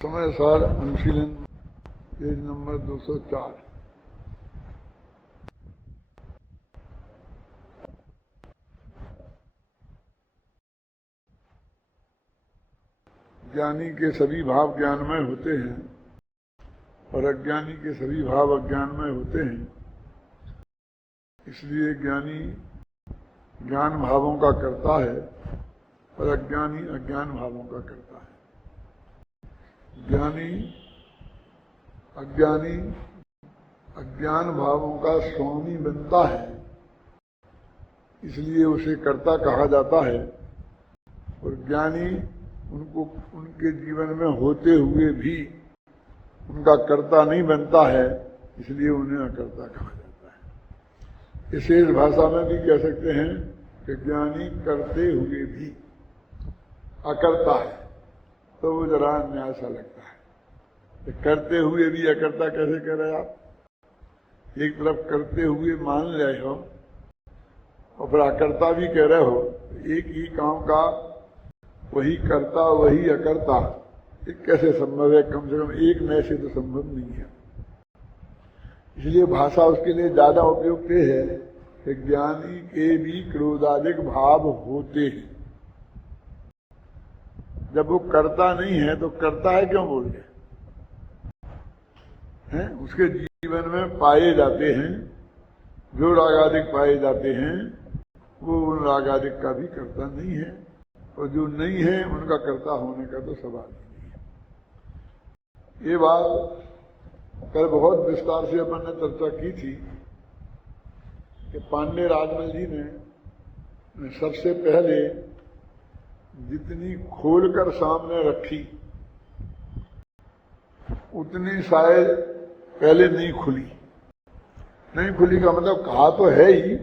समय सार अनुशीलन page number 204। ज्ञानी के सभी भाव ज्ञानमय होते हैं और अज्ञानी के सभी भाव अज्ञानमय होते हैं। इसलिए ज्ञानी ज्ञान भावों का करता है और अज्ञानी अज्ञान भावों का करता है। ज्ञानी अज्ञानी अज्ञान भावों का स्वामी बनता है, इसलिए उसे कर्ता कहा जाता है। और ज्ञानी उनको उनके जीवन में होते हुए भी उनका कर्ता नहीं बनता है, इसलिए उन्हें अकर्ता कहा जाता है। विशेष भाषा में भी कह सकते हैं कि ज्ञानी करते हुए भी अकर्ता है, तो वो जरा न्याय सा लगता है। तो करते हुए भी अकर्ता कैसे कह रहे आप? एक तरफ करते हुए मान रहे हो और फिर अकर्ता भी कह रहे हो। एक ही काम का वही कर्ता वही अकर्ता, ये कैसे संभव है? कम से कम एक नए से तो संभव नहीं है। इसलिए भाषा उसके लिए ज्यादा उपयुक्त है कि ज्ञानी के भी क्रोधादिक भाव होते हैं। जब वो करता नहीं है तो करता है क्यों बोल रहे हैं? उसके जीवन में पाए जाते हैं जो रागादिक पाए जाते हैं, वो उन रागादिक का भी कर्ता नहीं है, और जो नहीं है उनका कर्ता होने का तो सवाल नहीं है। ये बात कल बहुत विस्तार से अपन ने चर्चा की थी कि पांडे राजमल जी ने सबसे पहले जितनी खोलकर सामने रखी उतनी शायद पहले नहीं खुली का मतलब कहा तो है ही,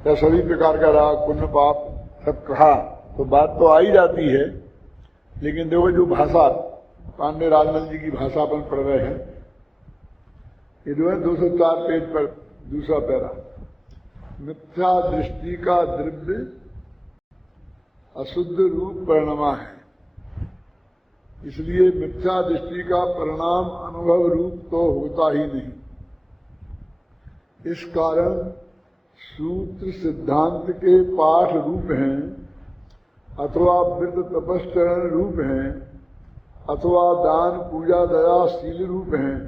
या सभी प्रकार का राग पुण्य पाप सब कहा तो बात तो आ ही जाती है। लेकिन देखो जो भाषा पांडे राजमल जी की भाषा अपन पढ़ रहे हैं, ये जो है 204 पेज पर दूसरा पैरा, मिथ्या दृष्टि का द्रव्य अशुद्ध रूप परिणमा है, इसलिए मिथ्या दृष्टि का परिणाम अनुभव रूप तो होता ही नहीं। इस कारण सूत्र सिद्धांत के पाठ रूप हैं, अथवा व्रत तपश्चरण रूप हैं, अथवा दान पूजा दया शील रूप हैं,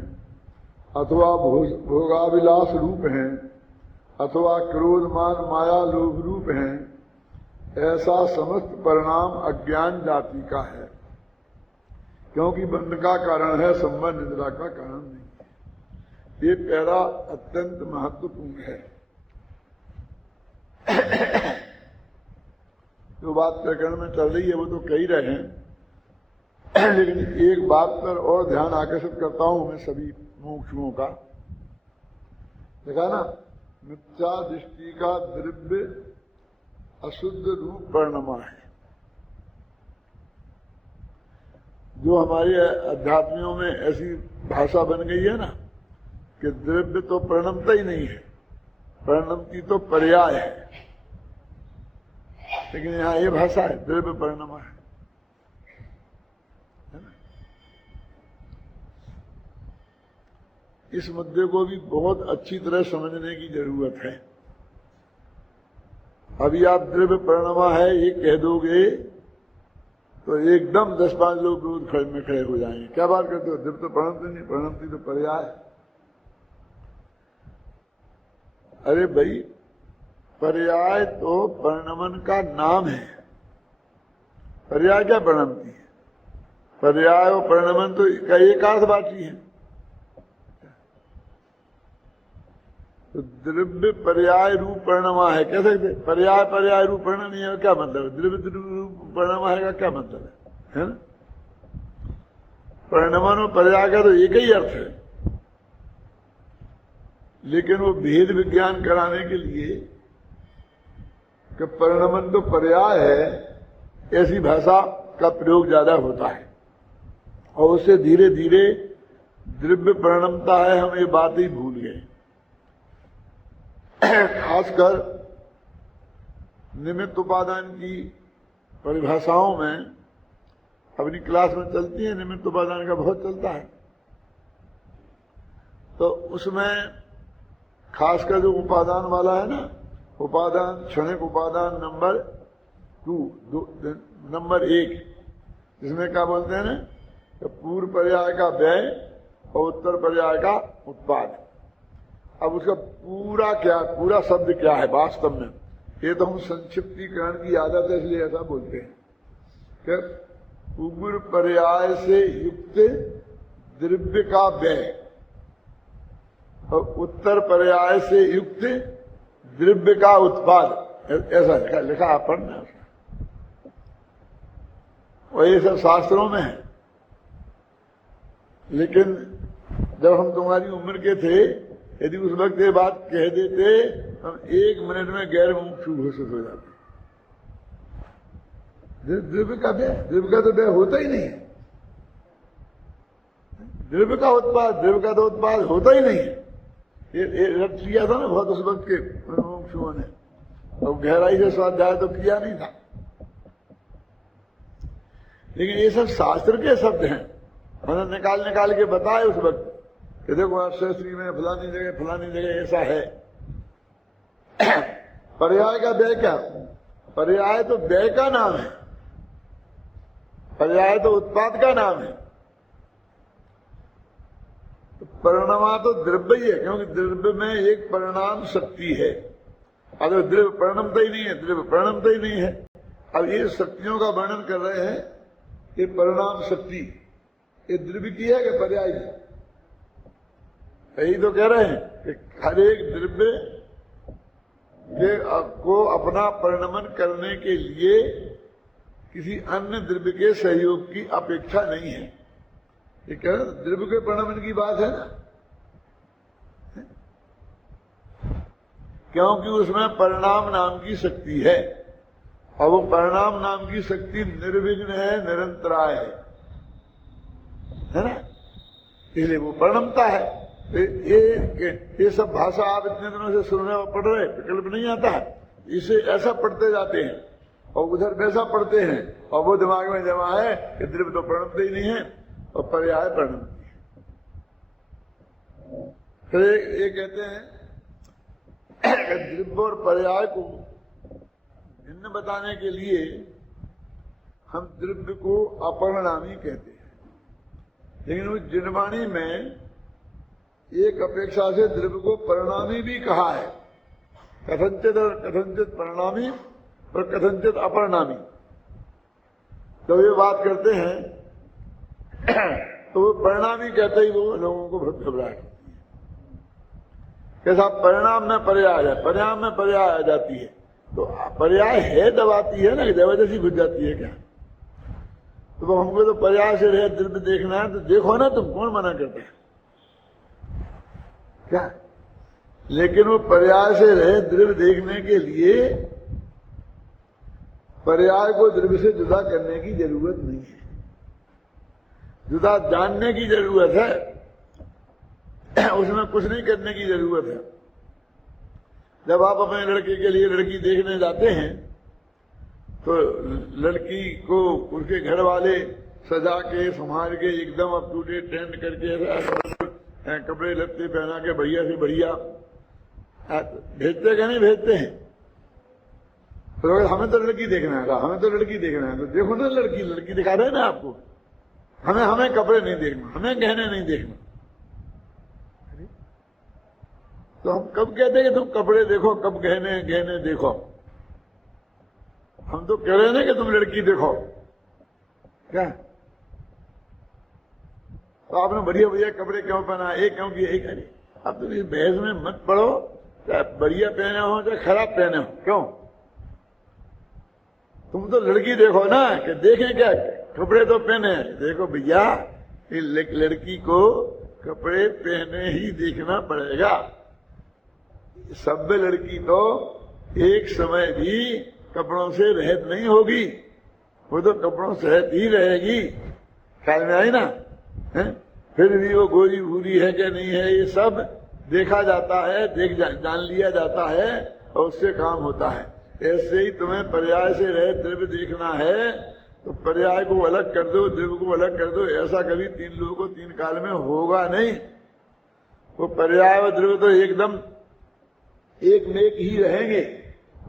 अथवा भोगाविलास रूप हैं, अथवा क्रोध मान माया लोभ रूप हैं। ऐसा समस्त परिणाम अज्ञान जाति का है, क्योंकि बंध का कारण है, संबंध निद्रा का कारण नहीं। ये पैरा अत्यंत महत्वपूर्ण है। जो बात प्रकरण में चल रही है वो तो कह ही रहे हैं, लेकिन एक बात पर और ध्यान आकर्षित करता हूं मैं सभी मुमुक्षुओं का। देखा ना, मिथ्या दृष्टि का द्रव्य अशुद्ध रूप परिणमा है। जो हमारे अध्यात्मियों में ऐसी भाषा बन गई है ना कि द्रव्य तो परिणमता ही नहीं है, परिणमती तो पर्याय है। लेकिन यहाँ ये भाषा है द्रव्य परिणमा है ना? इस मुद्दे को भी बहुत अच्छी तरह समझने की जरूरत है। अभी आप द्रव्य परिणमा है ये कह दोगे तो एकदम 10-5 लोग रोज खड़े में खड़े हो जाएंगे। क्या बात करते हो? द्रव्य तो परिणमती नहीं, परिणमती तो पर्याय। अरे भाई, पर्याय तो परिणमन का नाम है। पर्याय क्या परिणमती है? पर्याय और परिणमन तो एक अर्थवाची है। तो द्रव्य पर्याय रूप परिणमा है, कह सकते? पर्याय रूप परिणम नहीं है, क्या मतलब है? द्रव्य रूप परिणमा है का क्या मतलब है ना? परिणमन और पर्याय का तो एक ही अर्थ है, लेकिन वो भेद विज्ञान कराने के लिए कि परिणमन तो पर्याय है, ऐसी भाषा का प्रयोग ज्यादा होता है और उससे धीरे धीरे द्रव्य परिणमता है, हम ये बात ही भूल गए। खासकर निमित्त उपादान की परिभाषाओं में अपनी क्लास में चलती है, निमित्त उपादान का बहुत चलता है। तो उसमें खासकर जो उपादान वाला है ना, उपादान क्षणिक उपादान नंबर 2, नंबर 1, जिसमें क्या बोलते हैं ना, पूर्व पर्याय का व्यय और उत्तर पर्याय का उत्पाद। अब उसका पूरा क्या, पूरा शब्द क्या है वास्तव में, ये तो हम संक्षिप्तीकरण की आदत है इसलिए ऐसा बोलते हैं कि पूर्व पर्याय से युक्त द्रव्य का व्यय और उत्तर पर्याय से युक्त द्रव्य का उत्पाद, ऐसा लिखा पढ़ना। और ये सब शास्त्रों में है। लेकिन जब हम तुम्हारी उम्र के थे, यदि उस वक्त ये बात कह देते, हम 1 मिनट में गैर मुमुक्षु घोषित हो जाते। द्रव्य का व्यय, द्रव्य का तो व्यय होता ही नहीं है। द्रव्य का उत्पाद, द्रव्य का तो उत्पाद होता ही नहीं है। ये रट लिया था ना बहुत उस वक्त के मुमुक्षुओं ने, और गहराई से स्वाध्याय तो किया नहीं था। लेकिन ये सब शास्त्र के शब्द हैं, मैंने निकाल के बताए उस वक्त कि देखो शास्त्री में फलानी जगह ऐसा है। पर्याय का व्यय क्या, पर्याय तो व्यय का नाम है, पर्याय तो उत्पाद का नाम है। तो परिणामा तो द्रव्य ही है, क्योंकि द्रव्य में एक परिणाम शक्ति है। अब द्रव्य परिणमता ही नहीं है, द्रव्य परिणमता ही नहीं है। अब ये शक्तियों का वर्णन कर रहे हैं कि परिणाम शक्ति ये द्रव्य की है कि पर्याय की? यही तो कह रहे हैं कि हर एक द्रव्य के को अपना परिणमन करने के लिए किसी अन्य द्रव्य के सहयोग की अपेक्षा नहीं है। ये कह रहे हैं द्रव्य के परिणमन की बात है ना, क्योंकि उसमें परिणाम नाम की शक्ति है, और वो परिणाम नाम की शक्ति निर्विघ्न है, निरंतराय है ना, इसलिए वो परिणमता है। ये सब भाषा आप इतने दिनों से सुनने और पढ़ रहे, विकल्प नहीं आता है। इसे ऐसा पढ़ते जाते हैं और उधर वैसा पढ़ते हैं, और वो दिमाग में जमा है कि द्रव्य तो परिणमता ही नहीं है और पर्याय परिणमती है। फिर ये कहते हैं द्रव्य और पर्याय को भिन्न बताने के लिए हम द्रव्य को अपरिणामी कहते हैं। लेकिन उस जिनवाणी में एक अपेक्षा से द्रव्य को परिणामी भी कहा है, कथनचित और कथनचित परिणामी और कथनचित अपरिणामी। तो ये बात करते हैं तो वो परिणामी कहते ही वो लोगों को बहुत घबराहट होती है। कैसा परिणाम में पर्याय है, पर्याय में पर्याय आ जाती है, तो पर्याय है दबाती है ना, जबरदस्ती घुस जाती है क्या? तो हमको तो पर्याय से रहे द्रव्य देखना है, तो देखो ना, तुम कौन मना करता है क्या? लेकिन वो पर्याय से रहे द्रव्य देखने के लिए पर्याय को द्रव्य से जुदा करने की जरूरत नहीं है, जुदा जानने की जरूरत है, उसमें कुछ नहीं करने की जरूरत है। जब आप अपने लड़के के लिए लड़की देखने जाते हैं तो लड़की को उसके घर वाले सजा के संभाल के एकदम अप टू डेट टेंट करके कपड़े लत्ते पहना के बढ़िया से बढ़िया भेजते क्या नहीं भेजते हैं? तो हमें तो लड़की देखना है, हमें तो लड़की देखना है, तो देखो ना लड़की, लड़की दिखा रहे हैं ना आपको। हमें कपड़े नहीं देखना, हमें गहने नहीं देखना। तो हम कब कहते हैं कि तुम कपड़े देखो, कब गहने देखो? हम तो कह रहे हैं ना कि तुम लड़की देखो क्या? तो आपने बढ़िया बढ़िया कपड़े क्यों पहना, एक क्यों किया, एक अरे अब तुम इस बहस में मत पड़ो, चाहे बढ़िया पहने हो चाहे खराब पहने हो। क्यों? तुम तो लड़की देखो ना, कि देखें क्या, कपड़े तो पहने। देखो भैया, लड़की को कपड़े पहने ही देखना पड़ेगा। सभ्य लड़की तो एक समय भी कपड़ों से रहित नहीं होगी, वो तो कपड़ों से रहित ही रहेगी। ख्याल में आई ना? है? फिर भी वो गोरी भूरी है कि नहीं है, ये सब देखा जाता है, जान लिया जाता है और उससे काम होता है। ऐसे ही तुम्हें पर्याय से रहित द्रव्य देखना है तो पर्याय को अलग कर दो, द्रव्य को अलग कर दो। ऐसा कभी तीन लोगों को तीन काल में होगा नहीं। वो पर्याय और द्रव्य तो एकदम एक में एक ही रहेंगे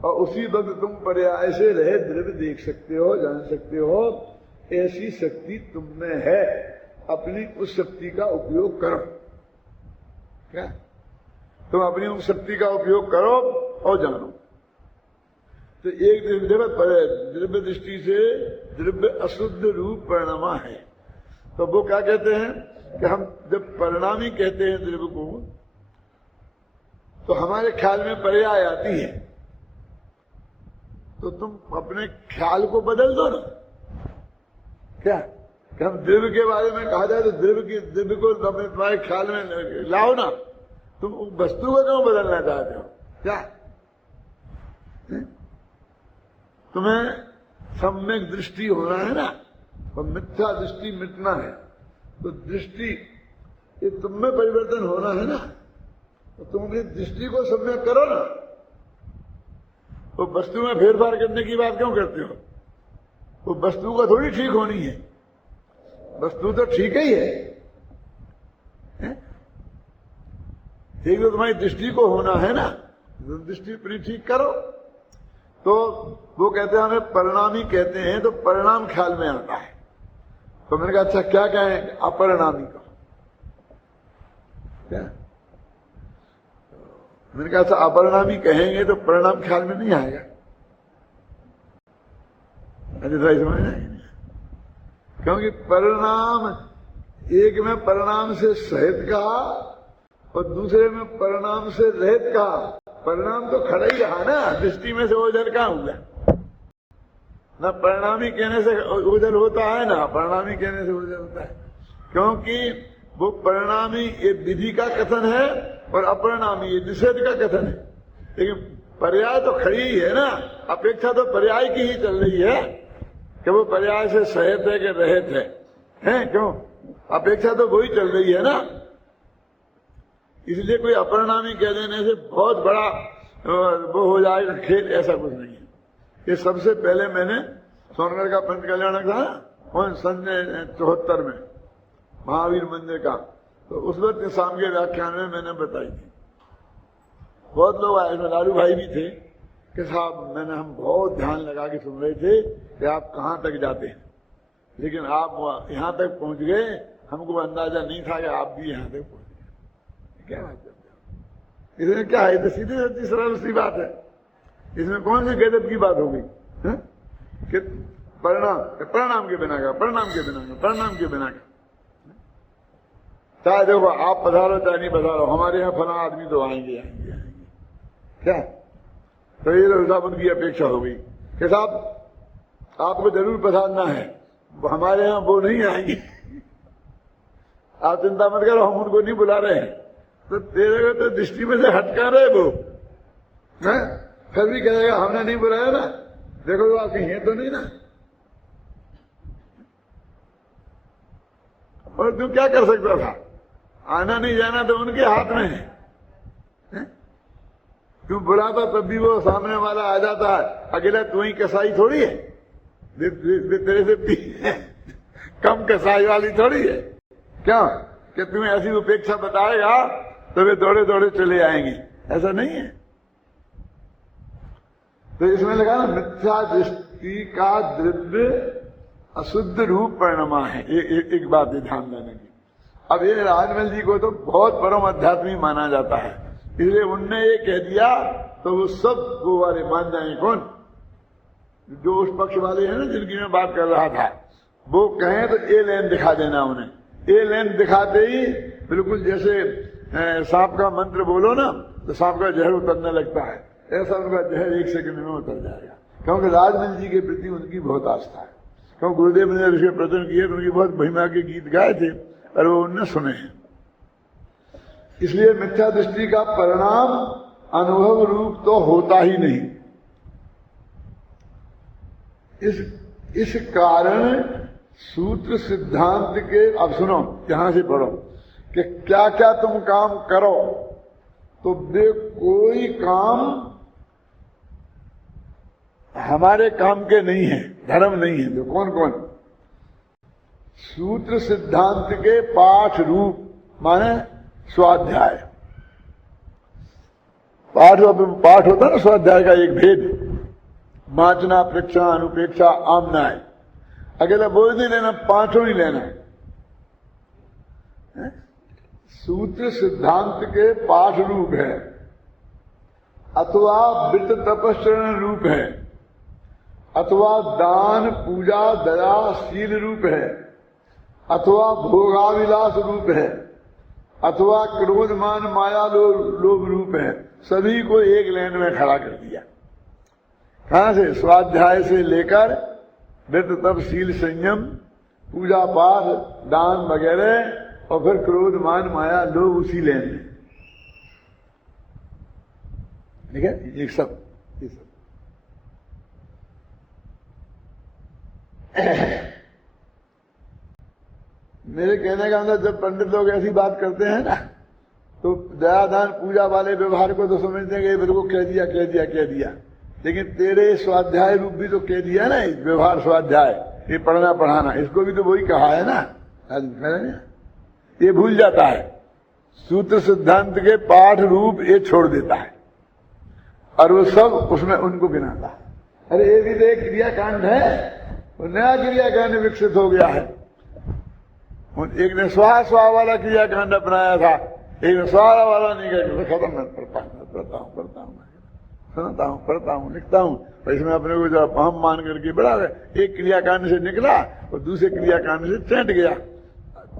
और उसी वक्त तुम पर्याय से रहित द्रव्य देख सकते हो, जान सकते हो। ऐसी शक्ति तुम में है, अपनी उस शक्ति का उपयोग करो। क्या तुम अपनी उस शक्ति का उपयोग करो और जानो। तो एक द्रव्य दृष्टि से द्रव्य अशुद्ध रूप परिणामा है। तो वो क्या कहते हैं कि हम जब परिणामी कहते हैं द्रव्य को तो हमारे ख्याल में पर्याय आती है, तो तुम अपने ख्याल को बदल दो ना। क्या कि हम द्रव्य के बारे में कहा जाए तो द्रव्य को तुम्हारे ख्याल में लाओ ना। तुम वस्तु को क्यों बदलना चाहते हो? क्या तुम्हें सम्यक दृष्टि होना है ना, और मिथ्या दृष्टि मिटना है। तो दृष्टि ये तुम में परिवर्तन होना है ना, तो तुम अपनी दृष्टि को सम्यक करो ना। तो वस्तु में फेरफार करने की बात क्यों करते हो? वो वस्तु का थोड़ी ठीक होनी है, वस्तु तो ठीक ही है। ठीक तो तुम्हारी दृष्टि को होना है ना, तो दृष्टि अपनी ठीक करो। तो वो कहते हैं हमें परिणामी कहते हैं, तो परिणाम ख्याल में आता है। तो मैंने कहा अच्छा क्या कहें अपरिणामी का? क्या मैंने कहा अच्छा अपरिणामी कहेंगे तो परिणाम ख्याल में नहीं आएगा। समझ नहीं, क्योंकि परिणाम एक में परिणाम से सहित कहा और दूसरे में परिणाम से रहित कहा। परिणाम तो खड़ा ही रहा ना, दृष्टि में से ओझल कहाँ हुआ? ना परिणामी कहने से ओझल होता है ना परिणामी कहने से ओझल होता है। क्योंकि वो परिणामी ये विधि का कथन है और अपरिणामी ये निषेध का कथन है। लेकिन पर्याय तो खड़ी ही है ना, अपेक्षा तो पर्याय की ही चल रही है कि वो पर्याय से सहित है कि रहित है। क्यों? अपेक्षा तो वही चल रही है ना। इसलिए कोई अपरिणामी कह देने से बहुत बड़ा वो हो जाएगा खेल, ऐसा कुछ नहीं है। ये सबसे पहले मैंने सोनगढ़ का पंच कल्याण था और सन 74 में महावीर मंदिर का, तो उस वक्त शाम के व्याख्यान में मैंने बताई थी। बहुत लोग आए, लालू भाई भी थे कि साहब हम बहुत ध्यान लगा के सुन रहे थे कि आप कहाँ तक जाते हैं, लेकिन आप यहाँ तक पहुंच गए, हमको अंदाजा नहीं था कि आप भी यहाँ तक पहुंच गए। क्या बात है? इसमें क्या है? तो सीधी सीधी सरल सी बात है। इसमें कौन सी गजब की बात हो गई कि परिणाम के बिना का, परिणाम के बिना का, परिणाम के बिना का। चाहे देखो आप पधारो चाहे नहीं पधारो, हमारे यहाँ फला आदमी तो आएंगे आएंगे आएंगे। क्या तो ये साहब उनकी अपेक्षा हो गई कि साहब आपको जरूर पधारना है, हमारे यहाँ वो नहीं आएंगे। आप चिंता मत करो, हम उनको नहीं बुला रहे हैं। तो तेरे को तो दृष्टि में से हटका रहे वो है, फिर भी कहेगा हमने नहीं बुलाया ना, देखो तो आप कहीं है तो नहीं ना। और तू क्या कर सकता था? आना नहीं जाना तो उनके हाथ में है। तू बुलाता तब भी वो सामने वाला आ जाता है, अकेला तू ही कसाई थोड़ी है, तेरे से कम कसाई वाली थोड़ी है। क्या कि तुम्हें ऐसी उपेक्षा बताएगा तो वे दौड़े दौड़े चले आएंगे, ऐसा नहीं है। तो इसमें लगा ना मिथ्या दृष्टि का द्रव्य अशुद्ध रूप परिणमा है। एक बात है ध्यान देने की। अब ये राजमल जी को तो बहुत परम अध्यात्मी माना जाता है, इसलिए उनने ये कह दिया तो वो सब वो वाले मान जाएंगे। कौन? जो उस पक्ष वाले हैं ना जिनकी मैं बात कर रहा था, वो कहें तो ए लेन दिखा देना उन्हें। ए लेन दिखाते ही बिल्कुल जैसे सांप का मंत्र बोलो ना तो सांप का जहर उतरने लगता है, ऐसा उनका जहर एक सेकंड में उतर जाएगा। क्योंकि राजमल जी के प्रति उनकी बहुत आस्था है। क्योंकि गुरुदेव ने ऋषि प्रवचन किए तो उनकी बहुत महिमा के गीत गाए थे और वो उनने सुने हैं। इसलिए मिथ्या दृष्टि का परिणाम अनुभव रूप तो होता ही नहीं। इस कारण सूत्र सिद्धांत के, अब सुनो यहां से पढ़ो कि क्या क्या तुम काम करो तो वे कोई काम हमारे काम के नहीं है, धर्म नहीं है। तो कौन कौन? सूत्र सिद्धांत के पाठ रूप माने स्वाध्याय। पाठ होता ना स्वाध्याय का एक भेद, माचना, प्रेक्षा, अनुपेक्षा, आमनाय। अकेला बोझ नहीं लेना, पांचों ही लेना है। सूत्र सिद्धांत के पाठ रूप है, अथवा वित्त तपस्चरण रूप है, अथवा दान पूजा दया शील रूप है, अथवा भोगाविलास रूप है, अथवा क्रोध मान माया लोभ रूप है। सभी को एक लाइन में खड़ा कर दिया। कहां से? स्वाध्याय से लेकर वित्त तप शील संयम पूजा पाठ दान वगैरह, और फिर क्रोध मान माया लोभ उसी लाइन में। ठीक है, ये सब मेरे कहने का मतलब, जब पंडित लोग ऐसी बात करते हैं ना, तो दया दान पूजा वाले व्यवहार को तो समझते हैं कि मेरे को कह दिया, लेकिन तेरे स्वाध्याय रूप भी तो कह दिया ना, व्यवहार स्वाध्याय, ये पढ़ना पढ़ाना, इसको भी तो वही कहा है ना। ये भूल जाता है, सूत्र सिद्धांत के पाठ रूप ये छोड़ देता है, और वो सब उसमें उनको गिनाता है। अरे ये भी तो एक क्रियाकांड है, वो नया क्रियाकांड विकसित हो गया है। एक ने स्वा वाला क्रियाकांड अपनाया था, एक ने स्वाहा वाला नहीं किया। खत्म, मैं पढ़ता हूँ लिखता हूँ, और इसमें अपने को जब हम मान करके बढ़ा एक क्रियाकांड से निकला और दूसरे क्रियाकांड से चैंट गया।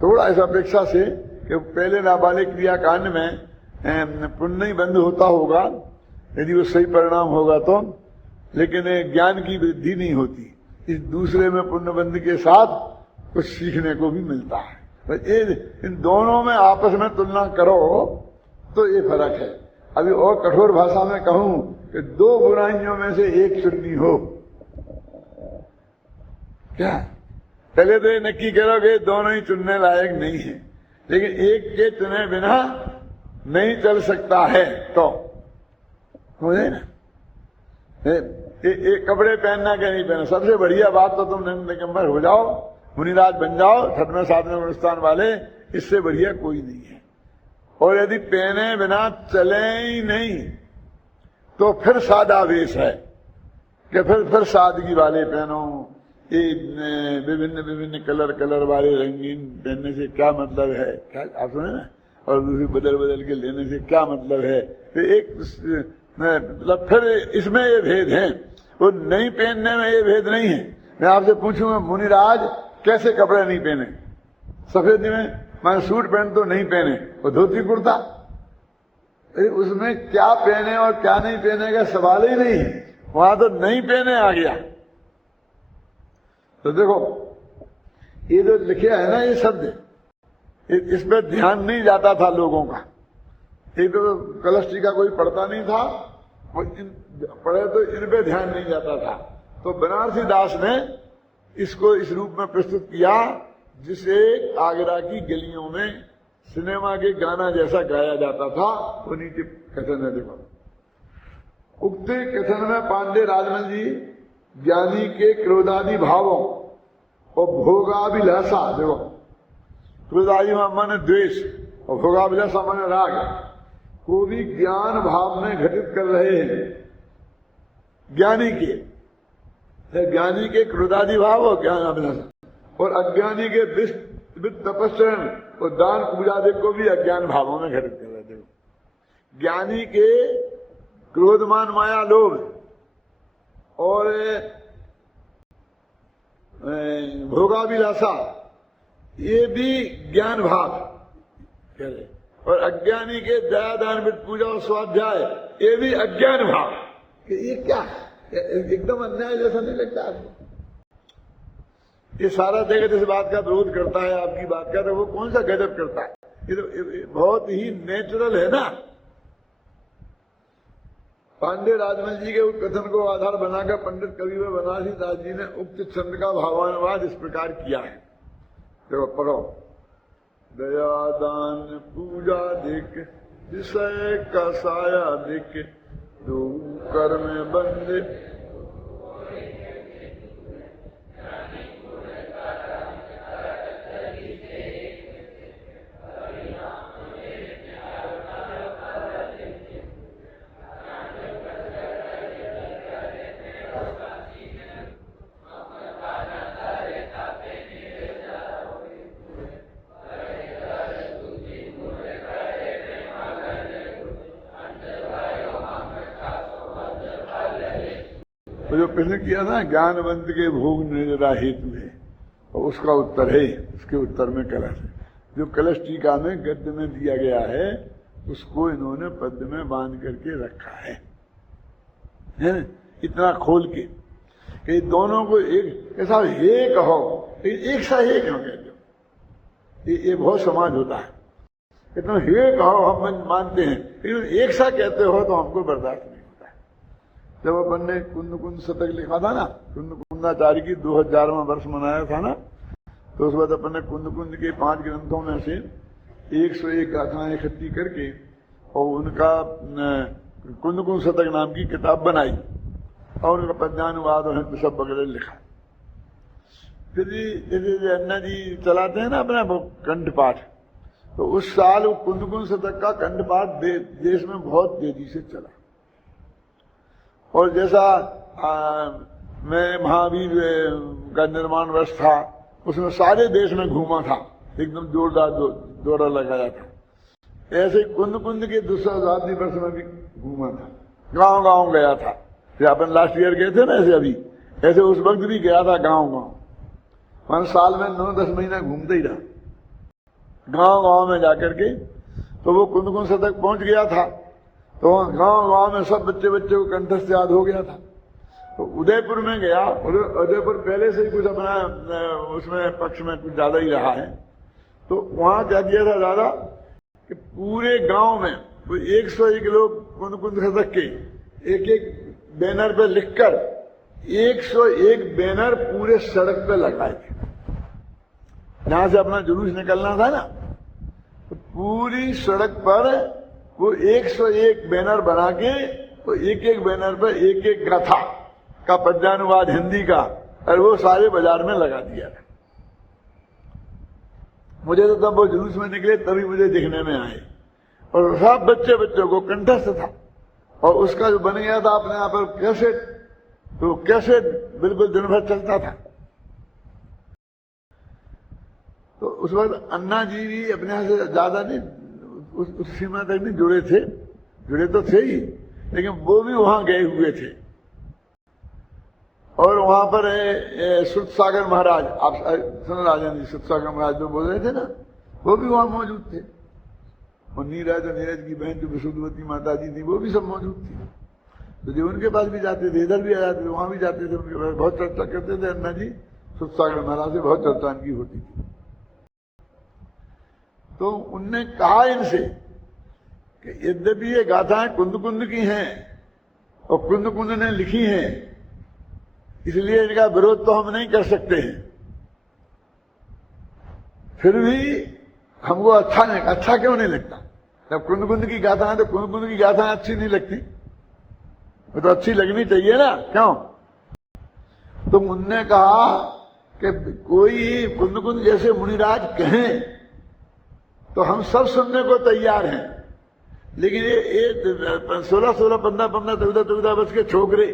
थोड़ा ऐसा अपेक्षा से कि पहले नाबालिग क्रियाकांड में पुण्य ही बंद होता होगा यदि वो सही परिणाम होगा तो, लेकिन ज्ञान की वृद्धि नहीं होती। इस दूसरे में पुण्यबंध के साथ कुछ सीखने को भी मिलता है। तो इन दोनों में आपस में तुलना करो तो ये फर्क है। अभी और कठोर भाषा में कहूं कि दो बुराइयों में से एक चुननी हो, क्या पहले तो ये नक्की करो कि दोनों ही चुनने लायक नहीं है, लेकिन एक के चुने बिना नहीं चल सकता है। तो समझे ना, एक कपड़े पहनना क्या नहीं पहनना, सबसे बढ़िया बात तो तुम निकम्बर हो जाओ, मुनिराज बन जाओ, छठवें सातवें गुणस्थान वाले, इससे बढ़िया कोई नहीं है। और यदि पहने बिना चले ही नहीं तो फिर सादा वेश है कि फिर सादगी वाले पहनो। ये विभिन्न कलर वाले रंगीन पहनने से क्या मतलब है, क्या आप सुने ना, और दूसरी बदल के लेने से क्या मतलब है। तो एक मतलब फिर इसमें ये भेद है, वो नहीं पहनने में ये भेद नहीं है। मैं आपसे पूछूंगा, मुनिराज कैसे कपड़े नहीं पहने? सफेद में मैं सूट पैंट तो नहीं पहने, और धोती कुर्ता, अरे उसमें क्या पहने और क्या नहीं पहने का सवाल ही नहीं, वहां तो नहीं पहने आ गया। तो देखो ये जो लिखे है ना ये शब्द, इस पर ध्यान नहीं जाता था लोगों का। एक तो कलश टीका कोई पढ़ता नहीं था, और पढ़े तो इन पे ध्यान नहीं जाता था। तो बनारसी दास ने इसको इस रूप में प्रस्तुत किया, जिसे आगरा की गलियों में सिनेमा के गाना जैसा गाया जाता था। वो नीचे कथन है, देखो। उक्त कथन में पांडे राजमल जी ज्ञानी के क्रोधादि भावों और भोगाभिलाषा, देखो क्रोधादि माने द्वेष और भोगाभिलाषा माने राग, को भी ज्ञान भाव में घटित कर रहे हैं। ज्ञानी के क्रोधादि भाव और ज्ञान अभिलाषा, और अज्ञानी के वित्त तपस्चरण और दान पूजा आदि को भी अज्ञान भावों में घटित कर रहे थे। ज्ञानी के क्रोधमान माया लोभ और भोगाभिलाषा, ये भी ज्ञान भाव कह रहे, और अज्ञानी के दया दान वित्त पूजा और स्वाध्याय, ये भी अज्ञान भाव। ये क्या है? एकदम अन्याय जैसा नहीं लगता आपको? ये सारा जगत इस बात का विरोध करता है, आपकी बात का, तो वो कौन सा गजब करता है? ये तो बहुत ही नेचुरल है ना। पांडे राजमल जी के उस कथन को आधार बनाकर पंडित कविवर बनारसी दास जी ने उक्त छंद का भावानुवाद इस प्रकार किया है। देखो पढ़ो, दया दान पूजा देख विषय का साया दिख दो कर में बंदे। तो जो प्रश्न किया था ज्ञानवंत के भोग निजरा हेतु है, और उसका उत्तर है, उसके उत्तर में कलश है। जो कलश टीका में गद्य में दिया गया है उसको इन्होंने पद्य में बांध करके रखा है न? इतना खोल के कि दोनों को एक ऐसा हे कहो, एक सा हे क्यों कहते हो? ये बहुत समाज होता है, इतना हे कहो हम मानते हैं, लेकिन एक सा कहते हो तो हमको बर्दाश्त नहीं होता है। जब अपन ने कुंद कुंद शतक लिखा था ना, कुंद कुंदाचार्य की 2011वां वर्ष मनाया था ना, तो उस बाद अपन ने कुंद कुंद के 5 ग्रंथों में से 101 गाथाएं इकट्ठी करके और उनका कुंद कुंद शतक नाम की किताब बनाई और उनका पद्यानुवाद और सब वगैरह लिखा। फिर जैसे अन्ना जी चलाते हैं ना अपना कंठपाठ, तो उस साल वो कुंद कुंद शतक का कंठपाठ देश में बहुत तेजी से चला। और जैसा मैं महावीर का निर्माण वर्ष था, उसमें सारे देश में घूमा था, एकदम जोरदार दौरा लगाया था। ऐसे कुंद कुंद के 200 वर्ष में भी घूमा था, गांव गांव गया था। जब अपन लास्ट ईयर गए थे ना, ऐसे उस वक्त भी गया था गांव गांव। मैं साल में 9-10 महीना घूमते ही रहा गांव गांव में जाकर के। तो वो कुंद कुंद शतक पहुंच गया था, तो गांव गांव में सब बच्चे को कंठस्थ याद हो गया था। तो उदयपुर में गया, उदयपुर पहले से ही कुछ अपना उसमें पक्ष में कुछ ज्यादा ही रहा है। तो वहां क्या किया था दादा कि पूरे गांव में 101 लोग कुंद कुंद शतक के एक बैनर पे लिखकर 101 बैनर पूरे सड़क पे लगाए थे। जहां से अपना जुलूस निकलना था ना, तो पूरी सड़क पर वो 101 बैनर बना के वो एक बैनर पर एक गाथा का पद्यानुवाद हिंदी का, और वो सारे बाजार में लगा दिया था। मुझे तो तब वो जुलूस में निकले तभी मुझे दिखने में आए, और सब बच्चों को कंठस्थ था। और उसका जो बन गया था अपने यहाँ पर कैसेट, तो कैसेट बिल्कुल दिन भर चलता था। तो उस वक्त अन्ना जी भी अपने यहाँ से ज्यादा नहीं, उस सीमा तक नहीं जुड़े तो थे ही, लेकिन वो भी वहां गए हुए थे। और वहां पर सुत सागर महाराज, आप सुन राजन जी, सुत सागर महाराज जो बोल रहे थे ना, वो भी वहां मौजूद थे। और नीरज की बहन जो विशुद्धवती माता जी थी, वो भी सब मौजूद थी। तो जो उनके पास भी जाते थे, इधर भी आ जाते थे, वहां भी जाते थे, उनके पास बहुत चर्चा करते थे। अन्ना जी सुत सागर महाराज से बहुत चर्चा इनकी होती थी। तो उनने कहा इनसे कि यद्यपि ये गाथाएं कुंद कुंद की हैं और कुंद कुंद ने लिखी हैं, इसलिए इनका विरोध तो हम नहीं कर सकते हैं, फिर भी हमको अच्छा क्यों नहीं लगता? जब कुंद कुंद की गाथा है तो कुंद कुंद की गाथा अच्छी नहीं लगती, वो तो अच्छी लगनी चाहिए ना, क्यों? तो उनने कहा कि कोई कुंद कुंद जैसे मुनिराज कहें तो हम सब सुनने को तैयार हैं, लेकिन ये 16, 15, 14 वर्ष के छोकरे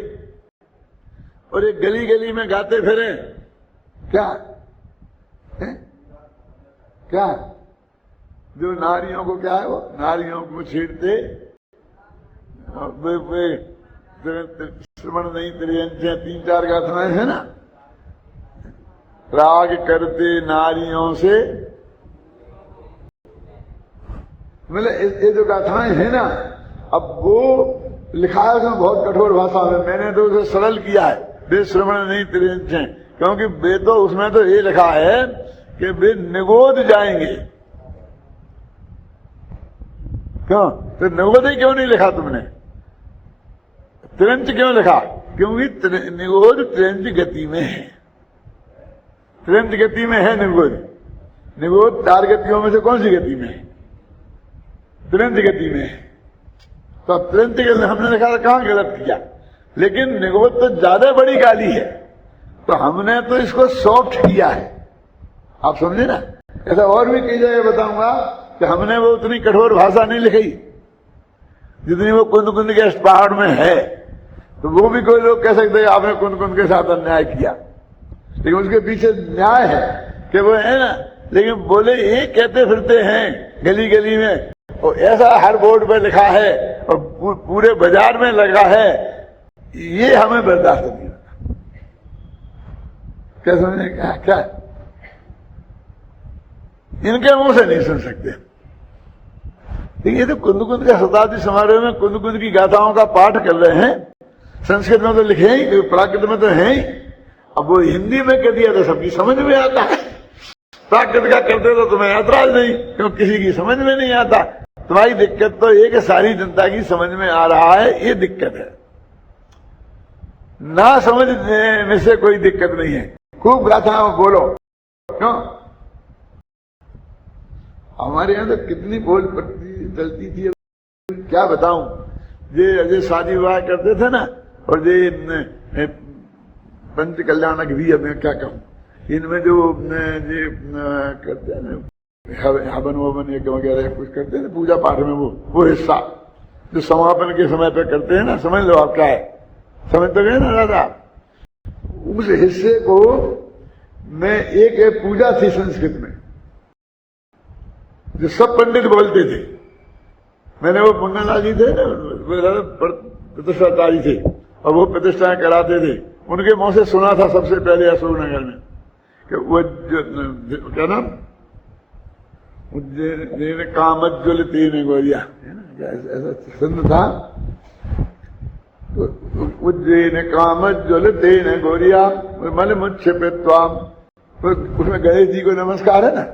और एक गली में गाते फिरे, क्या जो नारियों को क्या है, वो नारियों को छेड़ते, श्रवण नहीं त्रियंचे 3-4 गाथाएं है ना, राग करते नारियों से, मतलब ये जो गाथाएं है ना, अब वो लिखा है उसमें बहुत कठोर भाषा में, मैंने तो उसे सरल किया है, वे श्रवण नहीं त्रियंचे, क्योंकि वे तो उसमें तो ये लिखा है कि वे निगोद जाएंगे। क्यों? तो निगोद ही क्यों नहीं लिखा तुमने? त्रियंच क्यों लिखा? क्योंकि निगोद त्रियंच गति में है, त्रियंच गति में है निगोद। निगोद 4 गतियों में से कौन सी गति में है? तुरंत गति में है। तो तुरंत गति हमने देखा कहां गलत किया, लेकिन निगोद तो ज्यादा बड़ी गाली है, तो हमने तो इसको सॉफ्ट किया है। आप समझे ना। ऐसा और भी कई जगह बताऊंगा कि हमने वो उतनी कठोर भाषा नहीं लिखी जितनी वो कुंद कुंद के पहाड़ में है। तो वो भी कोई लोग कह सकते हैं आपने कुंद कुंद के साथ अन्याय किया, लेकिन उसके पीछे न्याय है कि वो है ना। लेकिन बोले ये कहते फिरते हैं गली गली में, और ऐसा हर बोर्ड पर लिखा है और पूरे बाजार में लगा है, ये हमें बर्दाश्त नहीं होता। क्या समझे क्या इनके मुंह से नहीं सुन सकते। देखिए तो कुंद कुंद का शताब्दी समारोह में कुंद कुंद की गाथाओं का पाठ कर रहे हैं। संस्कृत में तो लिखे ही, प्राकृत में तो है ही। अब वो हिंदी में कह दिया तो सबकी समझ में आता है। प्राकृत का करते तो तुम्हें ऐतराज नहीं, क्यों किसी की समझ में नहीं आता। तुम्हारी दिक्कत तो ये कि सारी जनता की समझ में आ रहा है, ये दिक्कत है। ना समझने में से कोई दिक्कत नहीं है। खूब गाथाओं बोलो, क्यों? हमारे यहां तो कितनी बोल पड़ती चलती थी, क्या बताऊं। ये शादी विवाह करते थे ना, और ये पंच कल्याणक भी, अब मैं क्या कहूं, इनमें जो ये करते हैं ना हवन ववन वगैरह कुछ करते हैं पूजा पाठ में, वो हिस्सा जो समापन के समय पे करते हैं ना, समझ लो आप क्या है, समझ तो गए ना दादा। उस हिस्से को मैं एक पूजा थी संस्कृत में जो सब पंडित बोलते थे। मैंने वो मुन्नालाल जी थे ना, प्रतिष्ठाचारी थे, और वो प्रतिष्ठाएं कराते थे। उनके मुंह से सुना था सबसे पहले अशोकनगर में कि वो क्या नाम उज्जैन कामज्वल तेन गोरिया है ना, ऐसा सिंध था। तो उज्जैन कामज्वल तेन गोरिया मल मुच्छ पेत्वाम, उसमें गणेश जी को नमस्कार है ना,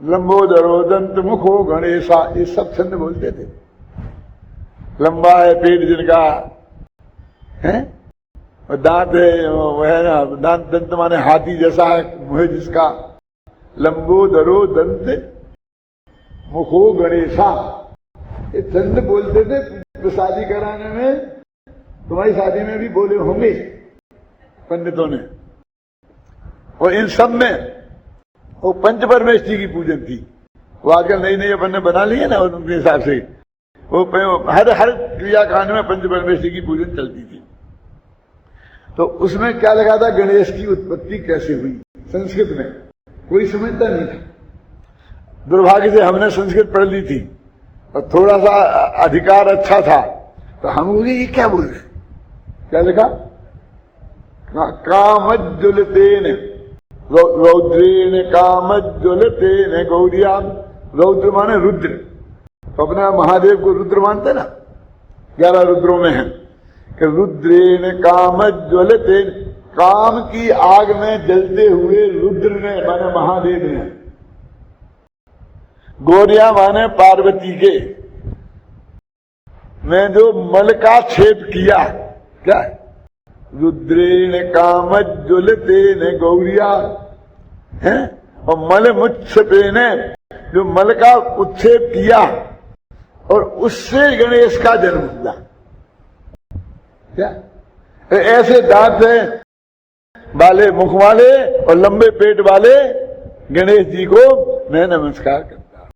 लंबोदरो दंत मुखो गणेशा, ये सब छंद बोलते थे। लंबा है पेट जिनका है, और दांत है वो है ना, दांत दंत माने हाथी जैसा है मुंह जिसका, लंबोदरो दंत मुखो गणेशा, ये छंद बोलते थे। शादी कराने में, तुम्हारी शादी में भी बोले होंगे पंडितों ने। और इन सब में वो पंच परमेष्ठी की पूजन थी। वो आजकल नई नई अपन ने बना ली है ना, उनके हिसाब से वो हर क्रियाकांड में पंच परमेष्ठी की पूजन चलती थी। तो उसमें क्या लगा था, गणेश की उत्पत्ति कैसे हुई संस्कृत में, कोई समझता नहीं था। दुर्भाग्य से हमने संस्कृत पढ़ ली थी और थोड़ा सा अधिकार अच्छा था, तो हम बोले ये क्या बोल रहे, क्या लिखा, कामज्वलतेन रौद्रेण कामज्वलतेन गौरिया। रौद्र माने रुद्र, तो अपना महादेव को रुद्र मानते ना, 11 रुद्रों में है कि रुद्रेण कामज्वलतेन, काम की आग में जलते हुए रुद्र ने माने महादेव ने, गौरिया माने पार्वती के, मैं जो मल का छेद किया, क्या है, रुद्रेण कामज्वलतेन गौरिया है, और मल मुच्छते ने जो मल का उच्छेद किया, और उससे गणेश का जन्म हुआ। क्या ऐसे दांत वाले, मुख वाले और लंबे पेट वाले गणेश जी को मैं नमस्कार करता हूं।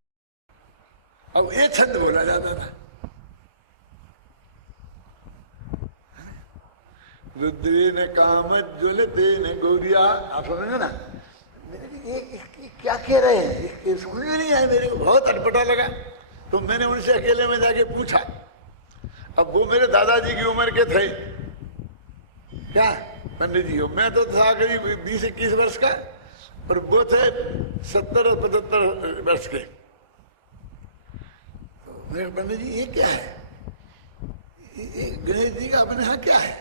अब ये छंद बोला जाता था, रुद्रेण कामज्वलतेन गौरिया। आप समझे ना, ये क्या कह रहे हैं, समझ में नहीं आया, मेरे को बहुत अटपटा लगा। तो मैंने उनसे अकेले में जाके पूछा। अब वो मेरे दादाजी की उम्र के थे, क्या पंडित जी हो, मैं तो था करीब 20-21 वर्ष का, और वो थे 70-75 वर्ष के। तो मेरे पंडित जी ये क्या है, गणेश जी का अपने यहाँ क्या है,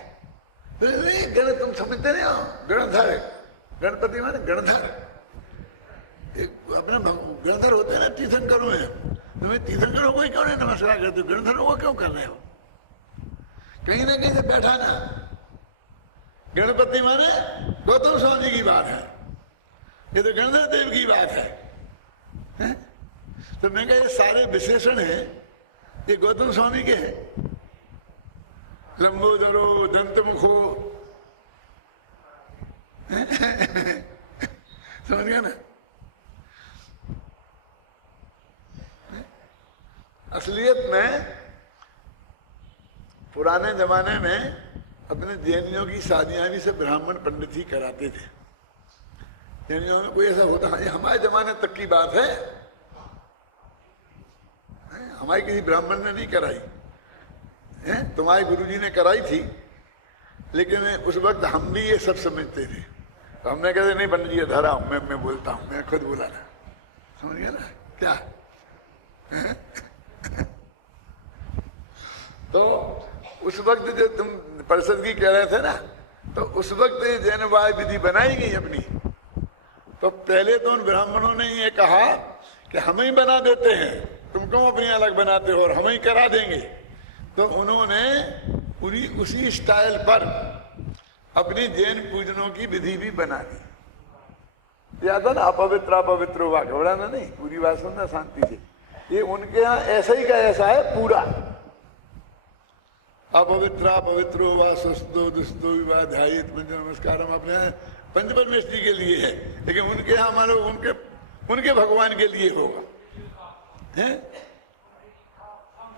गण तुम समझते नहीं हो, गणधर, गणपति माने गणधर, अपने गणधर होते हैं ना तीर्थंकरों में, तुम्हें तीर्थंकरों को ही क्यों नहीं नमस्कार करते हो, गणधरों को क्यों कर रहे हो। कहीं ना कहीं से बैठा ना, गणपति माने गौतम स्वामी की बात है, ये तो गणधर देव की बात है? तो मैं कहा ये सारे विशेषण हैं ये गौतम स्वामी के हैं, लंबोदरो दंतमुखो, समझ गया ना। असलियत में पुराने जमाने में अपने जैनियों की शादियां भी सब ब्राह्मण पंडित ही कराते थे। जैनियों में कोई ऐसा होता है, हमारे जमाने तक की बात है, हमारी किसी ब्राह्मण ने नहीं कराई है, तुम्हारे गुरुजी ने कराई थी, लेकिन उस वक्त हम भी ये सब समझते थे। तो हमने कहते नहीं पंडित जी धरा हूं, मैं बोलता हूं, मैं खुद बोला ना, समझ गया ना क्या। तो उस वक्त जो तुम परिषद की कह रहे थे ना, तो उस वक्त जैनवाद विधि बनाई गई अपनी। तो पहले तो उन ब्राह्मणों ने ये कहा कि हम ही बना देते हैं, तुम क्यों अपनी अलग बनाते हो, और हम ही करा देंगे। तो उन्होंने उसी स्टाइल पर अपनी जैन पूजनों की विधि भी बना दी। याद है ना, अपवित्र अपवित्र हुआ, घबराना नहीं, पूरी बात सुनना शांति से। ये उनके यहाँ ऐसा ही का ऐसा है पूरा, अपवित्र अपवित्रो वा सुस्तो दुस्तो विवाह ध्यायित पंच नमस्कार अपने पंचपरमेश जी के लिए है, लेकिन उनके यहाँ हमारे उनके भगवान के लिए होगा है।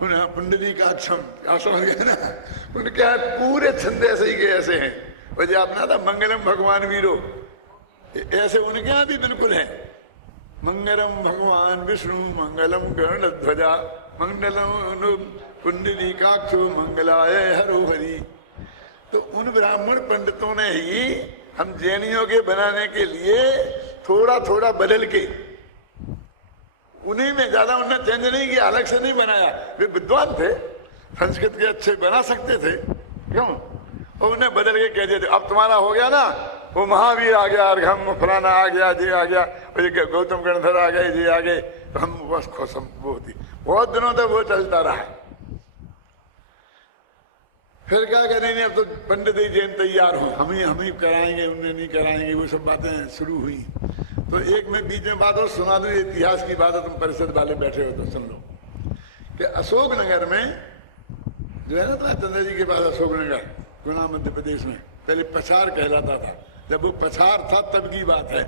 उन्हें पुंडरीकाक्षम समझ गए ना, उनके यहाँ पूरे छंद ऐसे ही के ऐसे हैं। वजह अपना था मंगलम भगवान वीरो, ऐसे उनके यहाँ भी बिल्कुल है। मंगलम भगवान विष्णु मंगलम गरुड़ध्वजा मंगलम पुंडरीकाक्षो मंगलाय हरो हरि। तो उन ब्राह्मण पंडितों ने ही हम जैनियों के बनाने के लिए थोड़ा थोड़ा बदल के, उन्हीं में ज्यादा उन्होंने चेंज नहीं किया, अलग से नहीं बनाया। वे विद्वान थे, संस्कृत के अच्छे बना सकते थे, क्यों, और उन्हें बदल के कह दिया अब तुम्हारा हो गया ना, वो महावीर आ गया, अर्घम फलाना आ गया, जे आ गया, गौतम गणधर आ गए, जे आ गए, तो हम बस खुश, हम बहुत दिनों तक वो चलता रहा। फिर क्या करेंगे, अब तो पंडित ही जैन तैयार हो, हम ही कराएंगे, उन्हें नहीं कराएंगे, वो सब बातें शुरू हुई। तो एक मैं बीच में बात और सुना दूं, इतिहास की बात है, तुम परिषद वाले बैठे हो तो सुन लो कि अशोकनगर में जो है ना, तो चंद्र जी के पास अशोकनगर गुना मध्य प्रदेश में पहले पछार कहलाता था। जब वो पछार था तब की बात है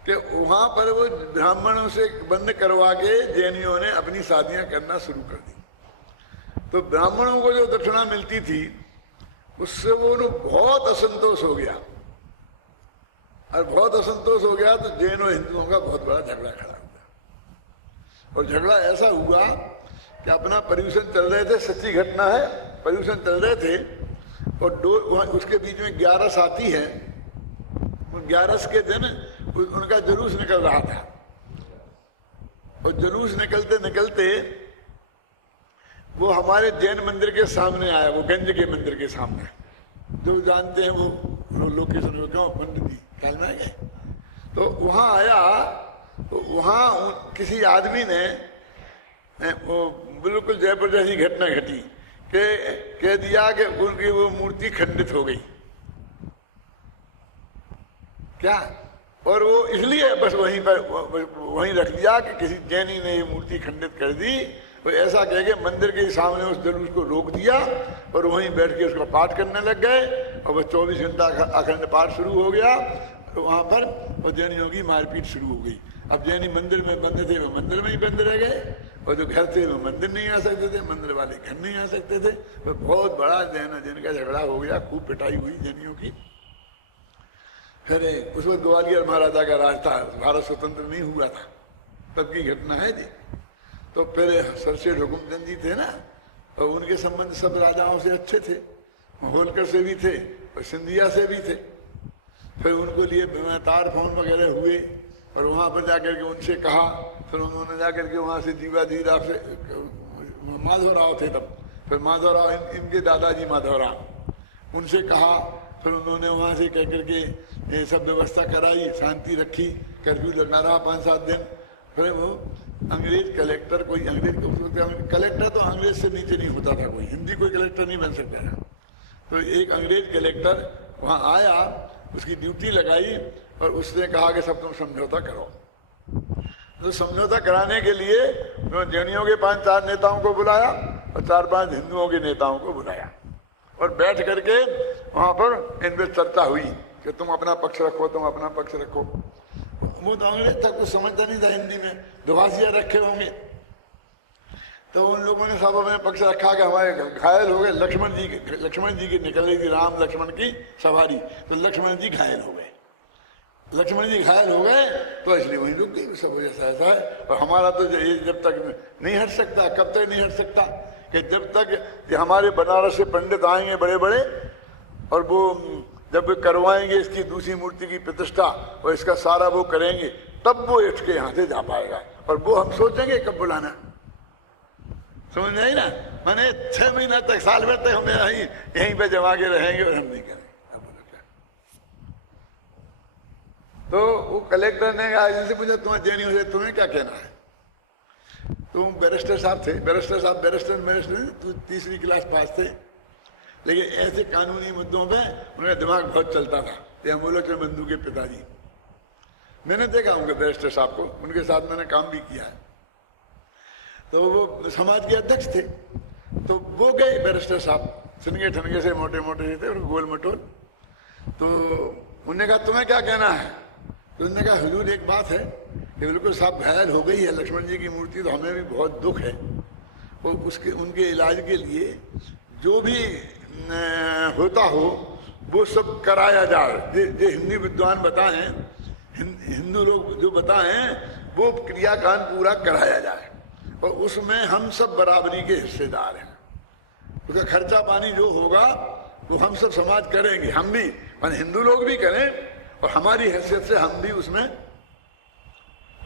कि वहां पर वो ब्राह्मणों से बंद करवा के जैनियों ने अपनी शादियां करना शुरू कर दी। तो ब्राह्मणों को जो दक्षिणा मिलती थी उससे वो बहुत असंतोष हो गया, और बहुत असंतोष हो गया तो जैन और हिंदुओं का बहुत बड़ा झगड़ा खड़ा हुआ। और झगड़ा ऐसा हुआ कि अपना पर्यूषण चल रहे थे, सच्ची घटना है, पर्यूषण चल रहे थे और उसके बीच में 11 आती है, और 11 के दिन उनका जुलूस निकल रहा था। और जुलूस निकलते निकलते वो हमारे जैन मंदिर के सामने आया, वो गंज के मंदिर के सामने, जो जानते हैं वो लोकेशन, क्यों पंडित जी ख्याल में गए। तो वहां आया, तो वहां किसी आदमी ने वो बिल्कुल जयपुर जैसी घटना घटी के कह दिया कि उनकी वो मूर्ति खंडित हो गई क्या, और वो इसलिए बस वहीं पर वहीं रख दिया कि किसी जैनी ने ये मूर्ति खंडित कर दी। वो ऐसा कह के मंदिर के सामने उस जुलूस को रोक दिया और वहीं बैठ के उसका पाठ करने लग गए, और वो 24 घंटा अखंड पाठ शुरू हो गया। तो वहां पर वो जैनियों की मारपीट शुरू हो गई। अब जैनी मंदिर में बंद थे, वो मंदिर में ही बंद रह गए, और जो घर थे वो मंदिर नहीं आ सकते थे, मंदिर वाले घर नहीं आ सकते थे। वो बहुत बड़ा जैन का झगड़ा हो गया, खूब पिटाई हुई जैनियों की। फिर उस वक्त ग्वालियर महाराजा का राज था, भारत स्वतंत्र नहीं हुआ था, तब की घटना है जी। तो फिर सरसेठ हुकुमचंद जी थे ना, और उनके संबंध सब राजाओं से अच्छे थे, होलकर से भी थे और सिंधिया से भी थे। फिर उनको लिए तार फोन वगैरह हुए, और वहाँ पर जाकर के उनसे कहा, फिर उन्होंने जाकर के वहाँ से जीवाजी राव से, माधवराव थे तब, फिर माधवराव इनके दादाजी माधवराव, उनसे कहा। फिर उन्होंने वहाँ से कह करके ये सब व्यवस्था कराई, शांति रखी, कर्फ्यू लगा रहा 5-7 दिन। फिर वो अंग्रेज कलेक्टर, कोई अंग्रेज कलेक्टर तो अंग्रेज से नीचे नहीं होता था, कोई हिंदी कोई कलेक्टर नहीं बन सकता था। तो एक अंग्रेज कलेक्टर वहाँ आया, उसकी ड्यूटी लगाई और उसने कहा कि सब तुम समझौता करो। तो समझौता कराने के लिए उन्होंने जैनियों के 5-4 नेताओं को बुलाया और 4-5 हिंदुओं के नेताओं को बुलाया और बैठ करके वहां पर इन पर चर्चा हुई कि तुम अपना पक्ष रखो, तुम अपना पक्ष रखो। वो तो अंग्रेज तक कुछ समझता नहीं था हिंदी में, दुभाषिया रखे होंगे। तो उन लोगों ने सब अपने पक्ष रखा कि हमारे घायल हो गए। लक्ष्मण जी की निकल रही थी राम लक्ष्मण की सवारी, तो लक्ष्मण जी घायल हो गए। लक्ष्मण जी घायल हो गए तो इसलिए वही रुक गई सब, ऐसा ऐसा है। और हमारा तो ये जब तक नहीं हट सकता, कब तक नहीं हट सकता कि जब तक ये हमारे बनारस से पंडित आएंगे बड़े बड़े और वो जब करवाएंगे इसकी दूसरी मूर्ति की प्रतिष्ठा और इसका सारा वो करेंगे, तब वो उठ के यहाँ से जा पाएगा। और वो हम सोचेंगे कब बुलाना, समझ नहीं ना। मैंने 6 महीना तक, साल भर तक हम यहीं पे जमा के रहेंगे और हम नहीं करेंगे। तो वो कलेक्टर ने कहा, जिनसे पूछा तुम्हें देनी हो, तुम्हें क्या कहना है? तुम बैरिस्टर साहब थे, बैरिस्टर 3री क्लास पास थे, लेकिन ऐसे कानूनी मुद्दों पे उनका दिमाग बहुत चलता था। ये अमूलक बंधु के पिताजी, मैंने देखा उनके बैरिस्टर साहब को, उनके साथ मैंने काम भी किया है। तो वो समाज के अध्यक्ष थे, तो वो गए बैरिस्टर साहब, सिनगे ठनगे से मोटे मोटे थे और गोल मटोल। तो उन्होंने कहा तुम्हें क्या कहना है? तो उन्होंने कहा हुजूर एक बात है कि बिल्कुल साहब घायल हो गई है लक्ष्मण जी की मूर्ति, तो हमें भी बहुत दुख है। और उसके उनके इलाज के लिए जो भी होता हो वो सब कराया जाए। जो हिंदी विद्वान बताएं, हिंदू लोग जो बताएं, वो क्रियाकांड पूरा कराया जाए और उसमें हम सब बराबरी के हिस्सेदार हैं। उसका खर्चा पानी जो होगा वो हम सब समाज करेंगे, हम भी, मान हिंदू लोग भी करें और हमारी हैसियत से हम भी उसमें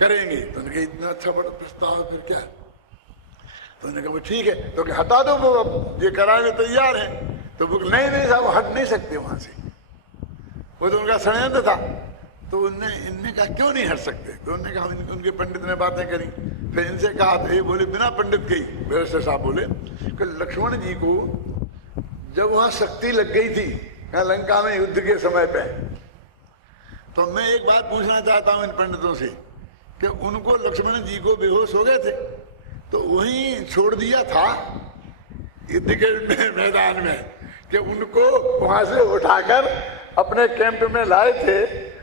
करेंगे। तो उनके इतना अच्छा बड़ा प्रस्ताव, फिर क्या? तो उन्होंने कहा ठीक है, तो हटा दो, वो अब ये कराने तैयार हैं। तो वो नहीं साहब हट नहीं सकते वहां से, वो तो उनका षड्यंत्र था। तो इनने कहा क्यों नहीं हट सकते? तो उन्होंने कहा, उनके पंडित ने बातें करी, फिर इनसे कहा, तो ये बोले बिना पंडित के ही बैरिस्टर साहब बोले कि लक्ष्मण जी को जब वहां शक्ति लग गई थी लंका में युद्ध के समय पे, तो मैं एक बात पूछना चाहता हूं इन पंडितों से कि उनको लक्ष्मण जी को बेहोश हो गए थे तो वहीं छोड़ दिया था युद्ध के मैदान में, कि उनको वहां से उठाकर अपने कैंप में लाए थे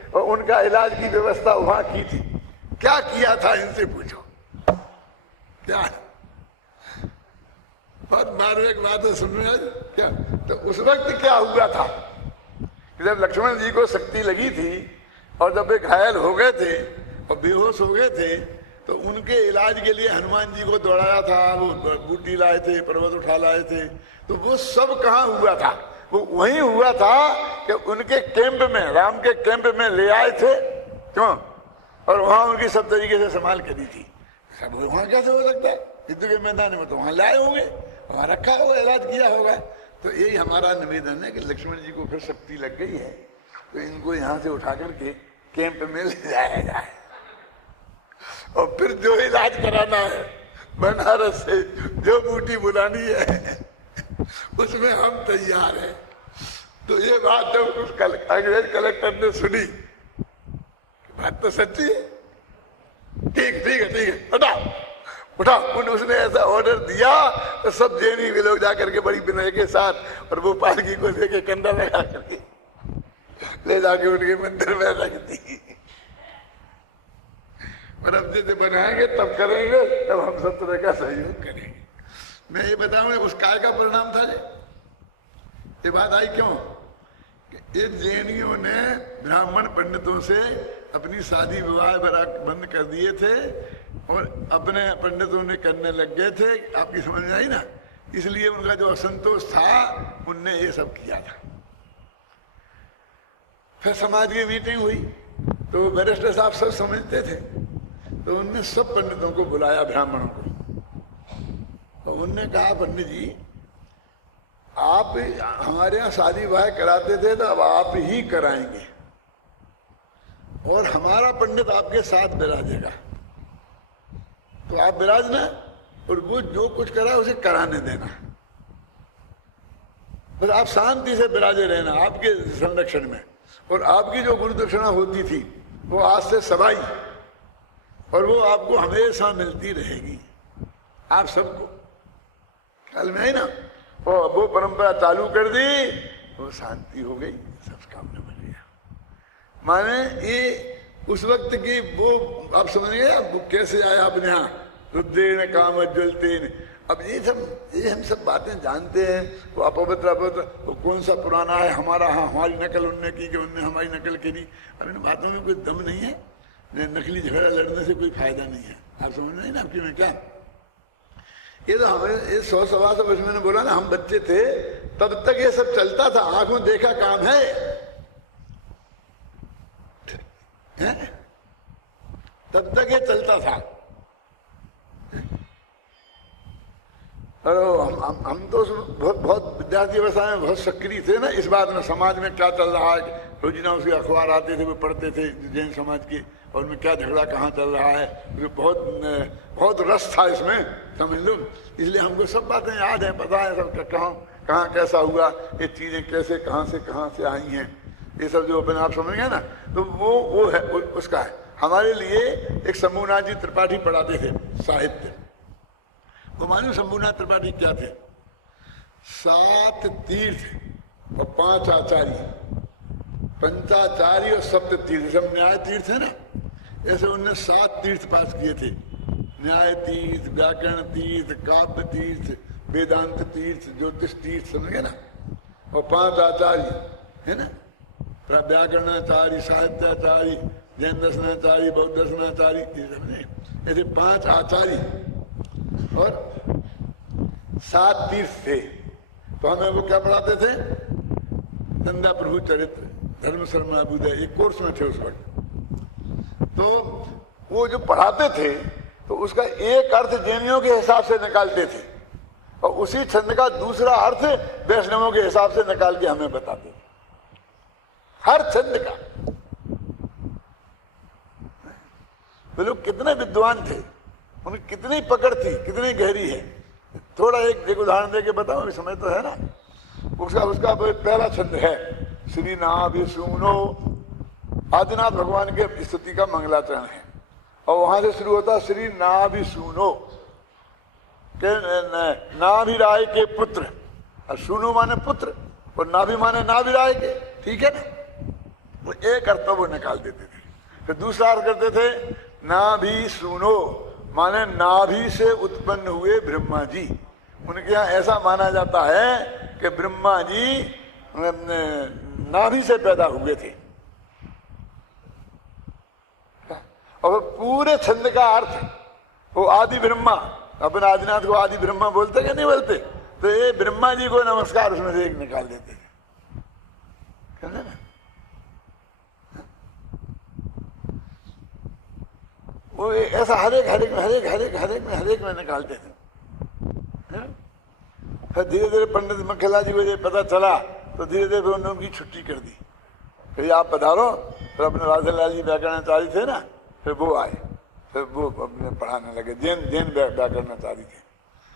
और उनका इलाज की व्यवस्था वहां की थी? क्या किया था इनसे पूछो, क्या? बहुत मार्मिक बात है, सुन रहे क्या? तो उस वक्त क्या हुआ था कि जब लक्ष्मण जी को शक्ति लगी थी और जब वे घायल हो गए थे और बेहोश हो गए थे, तो उनके इलाज के लिए हनुमान जी को दौड़ाया था, वो बूटी लाए थे, पर्वत उठा लाए थे। तो वो सब कहाँ हुआ था? वो वहीं हुआ था कि उनके कैंप में, राम के कैंप में ले आए थे, क्यों? और वहां उनकी सब तरीके से संभाल करी थी। सब वहां कैसे हो सकता है? युद्ध के मैदान में तो वहां लाए होंगे, वहां रखा होगा, इलाज किया होगा। तो यही हमारा निवेदन है कि लक्ष्मण जी को फिर शक्ति लग गई है, तो इनको यहाँ से उठा करके कैंप में ले जाया जाए और फिर जो इलाज कराना है बनारस से, जो बूटी बुलानी है, उसमें हम तैयार हैं। तो ये बात जब उस अंग्रेज कलेक्टर ने सुनी, बात तो सच्ची है, ठीक है उठा। उसने ऐसा ऑर्डर दिया तो सब जैनी के लोग जाकर के बड़ी विनय के साथ और वो पालकी को लेके कंधा लगा करके ले जाके उनके मंदिर में रख दी। और अब जैसे बनाएंगे तब करेंगे, तब हम सब तरह का सहयोग करेंगे। मैं ये बताऊंगा उस काय का परिणाम था ये बात आई क्यों? कि इन जैनियों ने ब्राह्मण पंडितों से अपनी शादी विवाह बंद कर दिए थे और अपने पंडितों ने करने लग गए थे। आपकी समझ में आई ना? इसलिए उनका जो असंतोष था उनने ये सब किया था। फिर समाज की मीटिंग हुई तो बैरिस्टर साहब सब समझते थे, तो उनने सब पंडितों को बुलाया, ब्राह्मणों को, तो उनने कहा पंडित जी आप हमारे यहाँ शादी विवाह कराते थे तो अब आप ही कराएंगे और हमारा पंडित आपके साथ विराजेगा। तो आप विराजना और वो जो कुछ करा उसे कराने देना, बस आप शांति से विराजे रहना आपके संरक्षण में। और आपकी जो गुरु दक्षिणा होती थी वो आज से सवाई और वो आपको हमेशा मिलती रहेगी, आप सबको। ख्याल में आई ना? और वो परंपरा चालू कर दी, वो शांति हो गई, सब काम न बन गया। माने ये उस वक्त की वो आप समझिए वो कैसे आया अपने यहाँ, रुद्रेण काम ज्वलतेन। अब ये हम सब बातें जानते हैं, वो अपवित्र वो कौन सा पुराना है हमारा, हाँ हमारी नकल उनने की कि उनने हमारी नकल करी। अब इन बातों में कोई दम नहीं है, नकली झगड़ा लड़ने से कोई फायदा नहीं है। आप समझ रहे हैं ना आपकी मैं क्या? ये तो हमें ये 100-125 वर्ष मैंने बोला ना, हम बच्चे थे तब तक ये सब चलता था, आंखों देखा काम है? तब तक ये चलता था। और हम तो बहुत विद्यार्थी अवस्था में बहुत सक्रिय थे ना इस बात में, समाज में क्या चल रहा है। रोजिना उसके अखबार आते थे, वो पढ़ते थे जैन समाज के, और उनमें क्या झगड़ा कहाँ चल रहा है, बहुत रस था इसमें, समझ लो। इसलिए हमको सब बातें याद है, पता है सब कहाँ कैसा हुआ, ये चीजें कैसे कहाँ से आई हैं, ये सब जो अपने आप समझ गए ना। तो वो है उसका है। हमारे लिए एक शंभुनाथ जी त्रिपाठी पढ़ाते थे साहित्य। वो मालूम शंभुनाथ त्रिपाठी क्या थे? 7 तीर्थ और 5 आचार्य, पंचाचार्य और सप्त तीर्थ, सब न्याय तीर्थ है ना, ऐसे उनने 7 तीर्थ पास किए थे। न्याय तीर्थ, व्याकरण तीर्थ, काव्य तीर्थ, वेदांत तीर्थ, ज्योतिष तीर्थ, समझ गए ना। और 5 आचार्य है ना, व्याकरणाचार्य, साहित्याचार्य, जैन दर्शनाचार्य, बौद्ध दर्शनाचार्य, ऐसे 5 आचार्य और 7 तीर्थ थे। तो हमें वो क्या पढ़ाते थे? नंदा प्रभु चरित्र, धर्म शर्मा अभ्युदय, एक कोर्स में थे उस वक्त। तो वो जो पढ़ाते थे तो उसका एक अर्थ जैनियों के हिसाब से निकालते थे, और उसी छंद का दूसरा अर्थ वैष्णवों के हिसाब से निकाल के हमें बताते थे, हर छंद का। वे लोग कितने विद्वान थे, उनकी कितनी पकड़ थी, कितनी गहरी है। थोड़ा एक उदाहरण देके बताओ, इस समय तो है ना। उसका पहला छंद है श्री नाभि सूनो, आदिनाथ भगवान के स्तुति का मंगलाचरण है, और वहां से शुरू होता श्री नाभि सूनो के नाभि राय के पुत्र, और सूनो माने पुत्र और नाभि माने नाभि राय के, ठीक है ना। वो एक अर्थ वो निकाल देते थे। फिर दूसरा अर्थ करते थे नाभि सूनो माने नाभि से उत्पन्न हुए ब्रह्मा जी। उनके यहाँ ऐसा माना जाता है कि ब्रह्मा जी नाभि से पैदा हुए थे। और पूरे छंद का अर्थ वो आदि ब्रह्मा, अपने आदिनाथ को आदि ब्रह्मा बोलते कि नहीं बोलते? तो ये ब्रह्मा जी को नमस्कार उसमें से एक निकाल देते थे ना। वो ऐसा हरेक में निकालते थे। फिर धीरे धीरे पंडित मक्खीलाल जी को ये पता चला तो धीरे धीरे उन्होंने उनकी छुट्टी कर दी, फिर आप पधारो। फिर अपने राजेलाल जी व्याकरणाचार्य थे ना, फिर वो आए, फिर वो अपने पढ़ाने लगे, जैन व्याकरणाचार्य थे।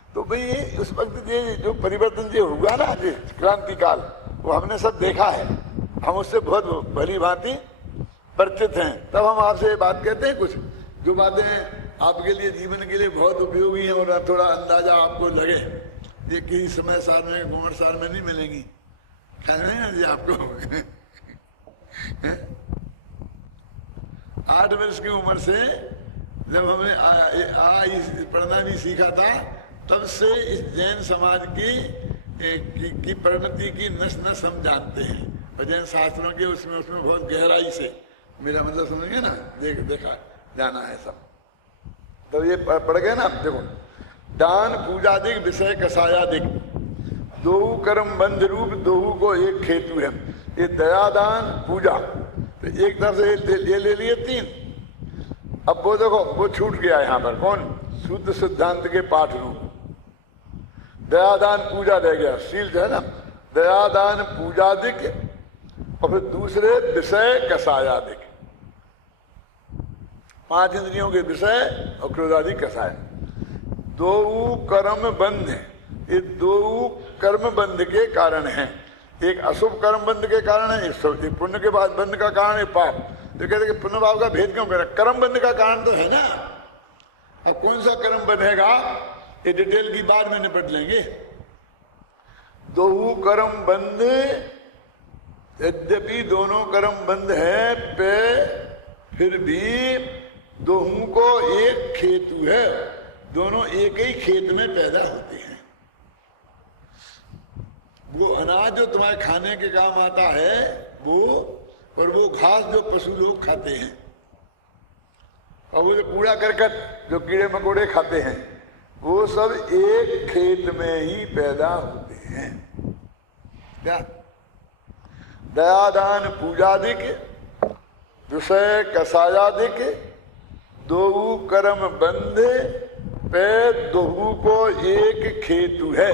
तो भाई उस वक्त ये जो परिवर्तन जो हुआ ना, ये क्रांति काल, वो हमने सब देखा है, हम उससे बहुत भली भांति परिचित हैं। तब हम आपसे बात कहते हैं, कुछ जो बातें आपके लिए जीवन के लिए बहुत उपयोगी हैं और थोड़ा अंदाजा आपको लगे, ये किसी समय साल में, घूमर साल में नहीं मिलेंगी, ख्याल नहीं ना जी आपको। 8 वर्ष की उम्र से जब हमने पढ़ना भी सीखा था, तब से इस जैन समाज की परिणति की नस नस हम जानते हैं, और जैन शास्त्रों के उसमें बहुत गहराई से, मेरा मतलब समझेंगे ना, देखा जाना है सब। तो ये पढ़ गए ना। देखो, दान पूजादिक विषय कसायादिक, दो कर्म बंध रूप, दो को एक खेतु है। ये दया दान पूजा, तो एक तरफ से ये ले लिए 3। अब वो देखो, वो छूट गया यहाँ पर, कौन? शुद्ध सिद्धांत के पाठ रूप दयादान पूजा रह गया, शील जो है ना, दयादान पूजादिक, और फिर दूसरे विषय कसायादिक, 5 इंद्रियों के विषय और क्रोधादि कसाय। 2 कर्म बंध, ये 2 कर्म बंध के कारण हैं। एक अशुभ कर्म बंध के कारण है, एक पुण्य के बाद बंध का कारण है पाप। तो कहते कि पुण्य पाप का भेद क्यों करें? कर्म बंध का कारण तो है ना। अब कौन सा कर्म बंधेगा ये डिटेल की बाद में निपट लेंगे। दो कर्म बंध, यद्यपि दोनों कर्म बंद है पे फिर भी दोनों को एक खेतु है, दोनों एक ही खेत में पैदा होते हैं। वो अनाज जो तुम्हारे खाने के काम आता है वो, और वो घास जो पशु लोग खाते हैं, और वो जो कूड़ा करकट जो कीड़े मकोड़े खाते हैं, वो सब एक खेत में ही पैदा होते हैं। क्या? दयादान पूजादिक विषय कसायादिक दो कर्म बंधे पे दोहू को एक खेतु है,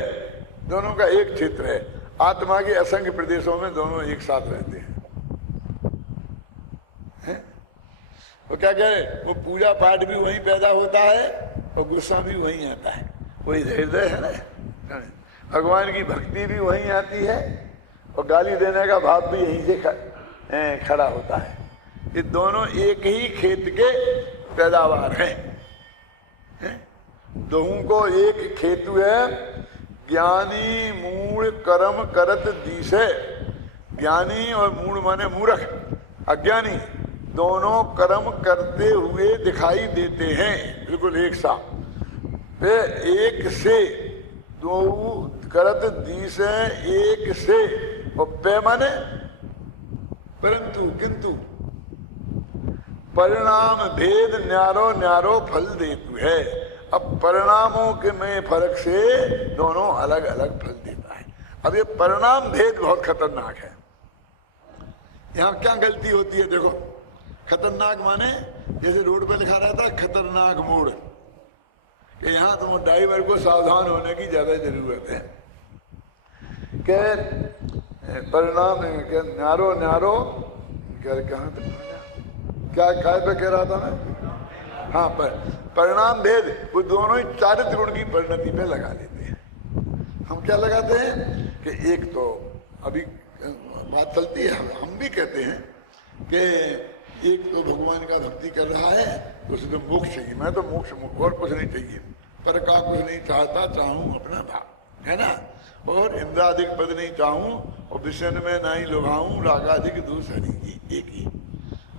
दोनों का एक क्षेत्र है। आत्मा के असंख्य प्रदेशों में दोनों एक साथ रहते हैं। वो क्या कह रहे? वो पूजा पाठ भी वहीं पैदा होता है और गुस्सा भी वहीं आता है, वही हृदय है ना। भगवान की भक्ति भी वहीं आती है और गाली देने का भाव भी यहीं से खड़ा होता है। ये दोनों एक ही खेत के पैदावार हैं। दोनों को एक खेतु है। ज्ञानी मूढ़ कर्म करत दिशे, ज्ञानी और मूढ़ माने मूर्ख, अज्ञानी, दोनों कर्म करते हुए दिखाई देते हैं बिल्कुल एक साथ। वे एक से दो करत दिशे एक से, और पे माने परंतु किंतु, परिणाम भेद न्यारो न्यारो फल देतु है। अब परिणामों के में फर्क से दोनों अलग अलग फल देता है। अब ये परिणाम भेद बहुत खतरनाक है। यहाँ क्या गलती होती है देखो, खतरनाक माने जैसे रोड पे लिखा रहता है खतरनाक मोड़, कि यहाँ तुम ड्राइवर को सावधान होने की ज्यादा जरूरत है। क्या परिणाम क्या न्यारो न्यारो कहाँ क्या काय पे कह रहा था मैं? हाँ, परिणाम भेद वो दोनों ही चारित्र गुण की परिणति पे लगा लेते हैं। हम क्या लगाते हैं कि एक तो अभी बात चलती है, हम भी कहते हैं कि एक तो भगवान का भक्ति कर रहा है, उसे तो मोक्ष चाहिए, मैं तो मोक्ष और कुछ नहीं चाहिए, पर का कुछ नहीं चाहता, चाहूं अपना भाव, है ना। और इंद्रादिक पद नहीं चाहूं और विषय में ना ही लुभाऊं, रागादिक दूसरा नहीं, एक ही।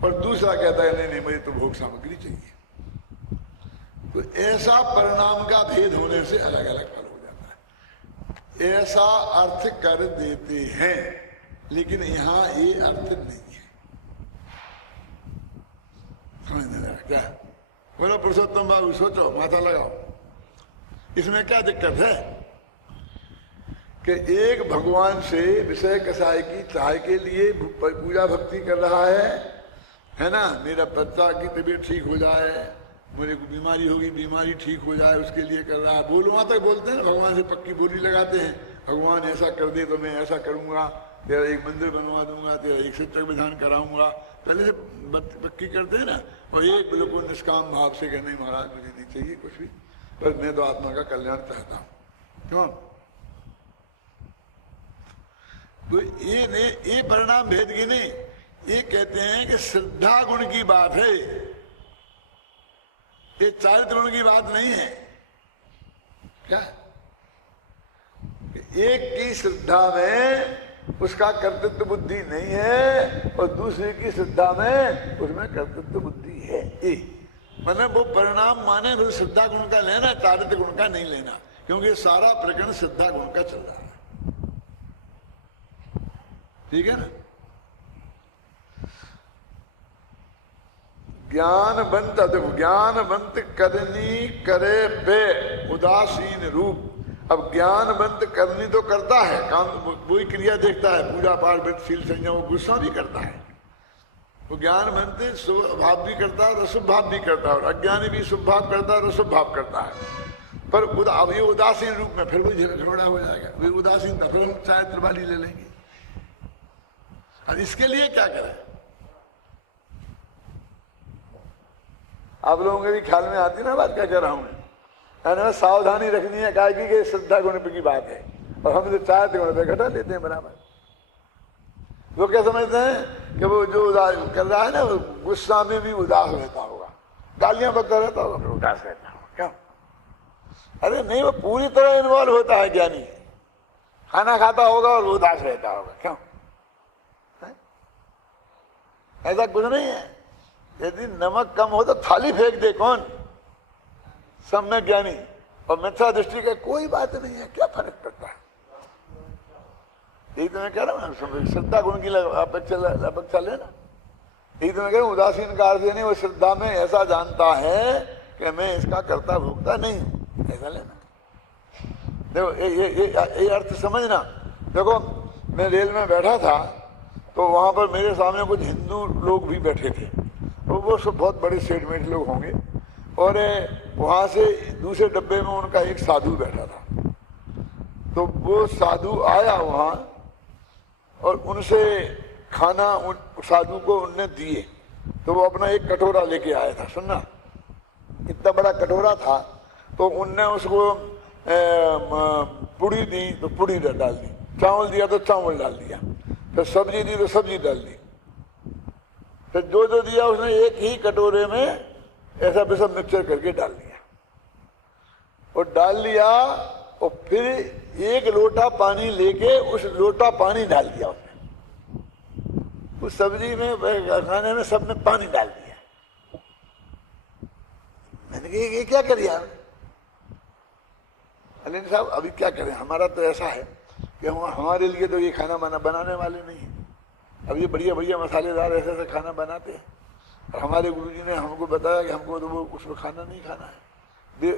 और दूसरा कहता है नहीं नहीं मुझे तो भोग सामग्री चाहिए। तो ऐसा परिणाम का भेद होने से अलग अलग फल हो जाता है, ऐसा अर्थ कर देते हैं, लेकिन यहां ये अर्थ नहीं है। समझने लगा क्या? बोलो पुरुषोत्तम बाबू, सोचो, माथा लगाओ, इसमें क्या दिक्कत है कि एक भगवान से विषय कसाय की चाय के लिए पूजा भक्ति कर रहा है ना। मेरा बच्चा की तबीयत ठीक हो जाए, मुझे को बीमारी होगी, बीमारी ठीक हो जाए, उसके लिए कर रहा है। बोल वहां तक बोलते हैं ना, भगवान से पक्की बोली लगाते हैं, भगवान ऐसा कर दे तो मैं ऐसा करूंगा, तेरा एक मंदिर बनवा दूंगा, तेरा एक शिक्षक विधान कराऊंगा, पहले से पक्की करते हैं ना। और एक बिल्कुल निष्काम भाव से कहने महाराज मुझे नहीं चाहिए कुछ भी, पर मैं तो आत्मा का कल्याण चाहता हूं। क्यों? तो ये परिणाम भेद की नहीं, ये कहते हैं कि श्रद्धा गुण की बात है, ये चारित्र गुण की बात नहीं है। क्या? एक की श्रद्धा में उसका कर्तृत्व बुद्धि नहीं है और दूसरे की श्रद्धा में उसमें कर्तृत्व बुद्धि है। मतलब वो परिणाम माने फिर श्रद्धा गुण का लेना, चारित्र गुण का नहीं लेना, क्योंकि सारा प्रकरण श्रद्धा गुण का चल रहा है। ठीक है ना। ज्ञानवंत, देखो ज्ञानवंत करनी करे पे उदासीन रूप। अब ज्ञानवंत करनी तो करता है काम, वही क्रिया देखता है, पूजा पाठ वृत्तशील संयम, वो गुस्सा भी करता है। वो ज्ञानवंत शुभ भाव भी करता है और अशुभ भाव भी करता है, और अज्ञानी भी शुभ भाव करता है और अशुभ भाव करता है। पर अब ये उदासीन रूप में फिर वो झगड़ा हो जाएगा, वे उदासीन था, फिर हम चाहे त्रिवाली ले लेंगे। और इसके लिए क्या करें? आप लोगों के भी ख्याल में आती ना बात क्या कह रहा हूं मैं, सावधानी रखनी है, काय की श्रद्धा गुण की बात है, और हम तो चाहते गुण पे घटा लेते हैं बराबर। वो क्या समझते हैं कि वो जो उदास कर रहा है ना, वो गुस्सा में भी उदास रहता होगा, गालियां बकता रहता होगा, फिर उदास रहता होगा। क्यों? अरे नहीं, वो पूरी तरह इन्वॉल्व होता है ज्ञानी। खाना खाता होगा और उदास रहता होगा। क्यों? ऐसा कुछ नहीं है। यदि नमक कम हो तो थाली फेंक दे कौन? सम्यक ज्ञानी। और मिथ्या दृष्टि का कोई बात नहीं है, क्या फर्क पड़ता है? यही तो मैं कह रहा हूँ, श्रद्धा गुण की अपेक्षा लेना। यही तो मैं कह रहा हूँ, उदासीन का अर्थ नहीं, वो श्रद्धा में ऐसा जानता है कि मैं इसका कर्ता भोक्ता नहीं हूं, ऐसा लेना। देखो ये अर्थ समझना। देखो मैं रेल में बैठा था तो वहां पर मेरे सामने कुछ हिंदू लोग भी बैठे थे, तो वो सब बहुत बड़े सेठमेट लोग होंगे, और वहां से दूसरे डब्बे में उनका एक साधु बैठा था। तो वो साधु आया वहां और उनसे खाना साधु को उनने दिए, तो वो अपना एक कटोरा लेके आया था। सुनना, इतना बड़ा कटोरा था, तो उनने उसको पुड़ी दी तो पुड़ी डाल दी, चावल दिया तो चावल डाल दिया, फिर सब्जी दी तो सब्जी डाल दी, फिर जो जो दिया उसने एक ही कटोरे में ऐसा वैसा मिक्सचर करके डाल दिया। और डाल लिया और फिर एक लोटा पानी लेके उस लोटा पानी डाल दिया उसने। उस सब्जी में, खाने में सब में पानी डाल दिया। मैंने कहा ये क्या कर यार? अलीन साहब अभी क्या करें, हमारा तो ऐसा है कि हमारे लिए तो ये खाना बनाने वाले नहीं है। अब ये बढ़िया बढ़िया मसालेदार ऐसे ऐसे खाना बनाते हैं, और हमारे गुरुजी ने हमको बताया कि हमको तो वो उसमें खाना नहीं खाना है,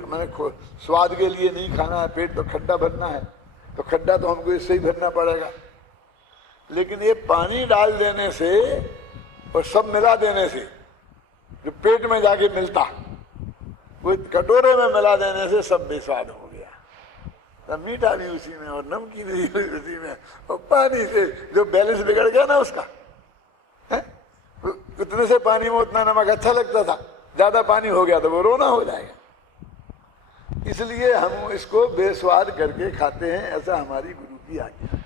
मैंने स्वाद के लिए नहीं खाना है, पेट तो खड्डा भरना है, तो खड्डा तो हमको इससे ही भरना पड़ेगा। लेकिन ये पानी डाल देने से और सब मिला देने से जो पेट में जाके मिलता, वो कटोरे में मिला देने से सब बेस्वाद हो गया। तो मीठा भी उसी में और नमकीन भी उसी में, और पानी से जो बैलेंस बिगड़ गया ना उसका है? उतने से पानी में उतना नमक अच्छा लगता था, ज्यादा पानी हो गया तो वो रोना हो जाएगा। इसलिए हम इसको बेस्वाद करके खाते हैं, ऐसा हमारी गुरु की आज्ञा है।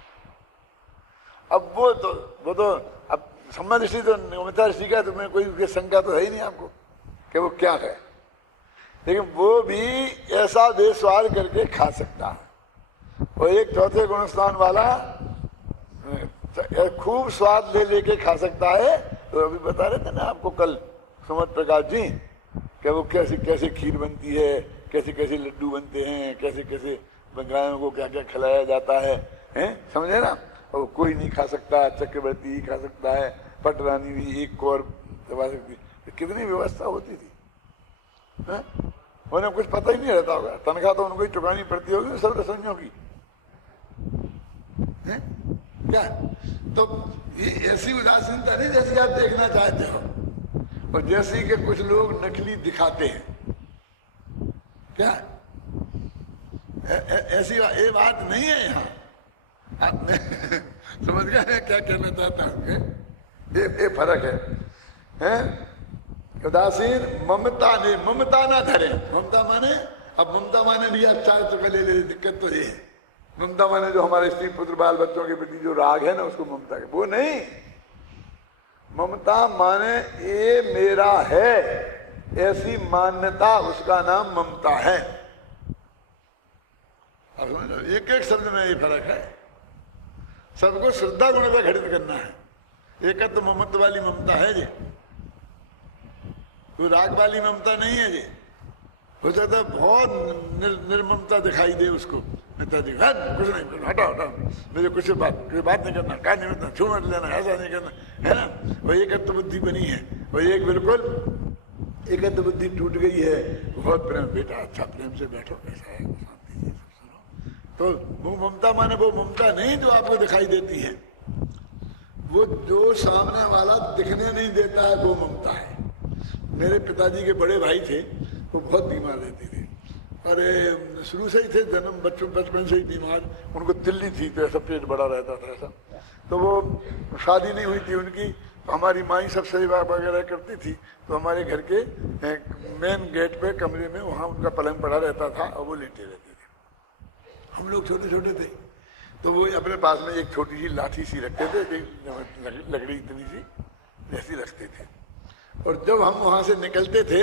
अब वो तो अब सम्मान ऋषि तो मिथ्या ऋषि का, तुम्हें कोई उसकी शंका तो है ही नहीं आपको कि वो क्या है, लेकिन वो भी ऐसा बेस्वाद करके खा सकता है। और एक चौथे गुण स्थान वाला खूब स्वाद ले लेके खा सकता है। तो अभी बता रहे थे ना आपको कल सुमत प्रकाश जी कि वो कैसे कैसे खीर बनती है, कैसे कैसे लड्डू बनते हैं, कैसे कैसे गायों को क्या क्या खिलाया जाता है, हैं? समझे ना? और कोई नहीं खा सकता, चक्रवर्ती ही खा सकता है, पटरानी भी एक और दबा सकती। कितनी व्यवस्था होती थी, है? उन्हें कुछ पता ही नहीं रहता होगा, तनख्वाह तो उनको ही चुकानी पड़ती होगी सब रसोइयों की, है? क्या? तो ये ऐसी उदासीनता नहीं जैसी आप देखना चाहते हो, और जैसी कि कुछ लोग नकली दिखाते हैं। क्या ऐसी ये बात नहीं है यहाँ। आप समझ गए क्या कहना चाहता हूँ? ये फर्क है? उदासीन ममता नहीं, ममता ना धरे। ममता माने, अब ममता माने भी आप चार चुका ले ले, दिक्कत तो ये है। ममता माने जो हमारे स्त्री पुत्र बाल बच्चों के प्रति जो राग है ना, उसको ममता है, वो नहीं। ममता माने ये मेरा है, ऐसी मान्यता, उसका नाम ममता है। अब समझ लो, एक एक शब्द में ये फर्क है। सबको श्रद्धा गुण पे खड़ित करना है। एक तो ममत्व वाली ममता है जी, कोई राग वाली ममता नहीं है जी। हो जाता बहुत निर्ममता दिखाई दे उसको, कुछ नहीं, हटाओ हटाओ, मुझे कुछ बात नहीं करना, क्या नहीं करना, छू मत लेना, ऐसा नहीं करना, है ना? वही एकत्व बुद्धि बनी है, वही एक बिल्कुल एकत्व बुद्धि टूट गई है। बहुत प्रेम, बेटा अच्छा प्रेम से बैठो, कैसा है, शांति से सब सुनो। तो वो ममता माने वो ममता नहीं जो आपको दिखाई देती है, वो जो सामने वाला दिखने नहीं देता है, वो ममता है। मेरे पिताजी के बड़े भाई थे, वो बहुत बीमार रहते थे, अरे शुरू से ही थे, जन्म बचपन से ही बीमार। उनको तिल्ली थी तो ऐसा पेट बड़ा रहता था ऐसा। तो वो शादी नहीं हुई थी उनकी, तो हमारी माँ ही सब सेवा वगैरह करती थी। तो हमारे घर के मेन गेट पे कमरे में वहाँ उनका पलंग पड़ा रहता था और वो लेटे रहते थे। हम लोग छोटे छोटे थे, तो वो अपने पास में एक छोटी सी लाठी सी रखते थे, लकड़ी इतनी सी ऐसी रखते थे, और जब हम वहां से निकलते थे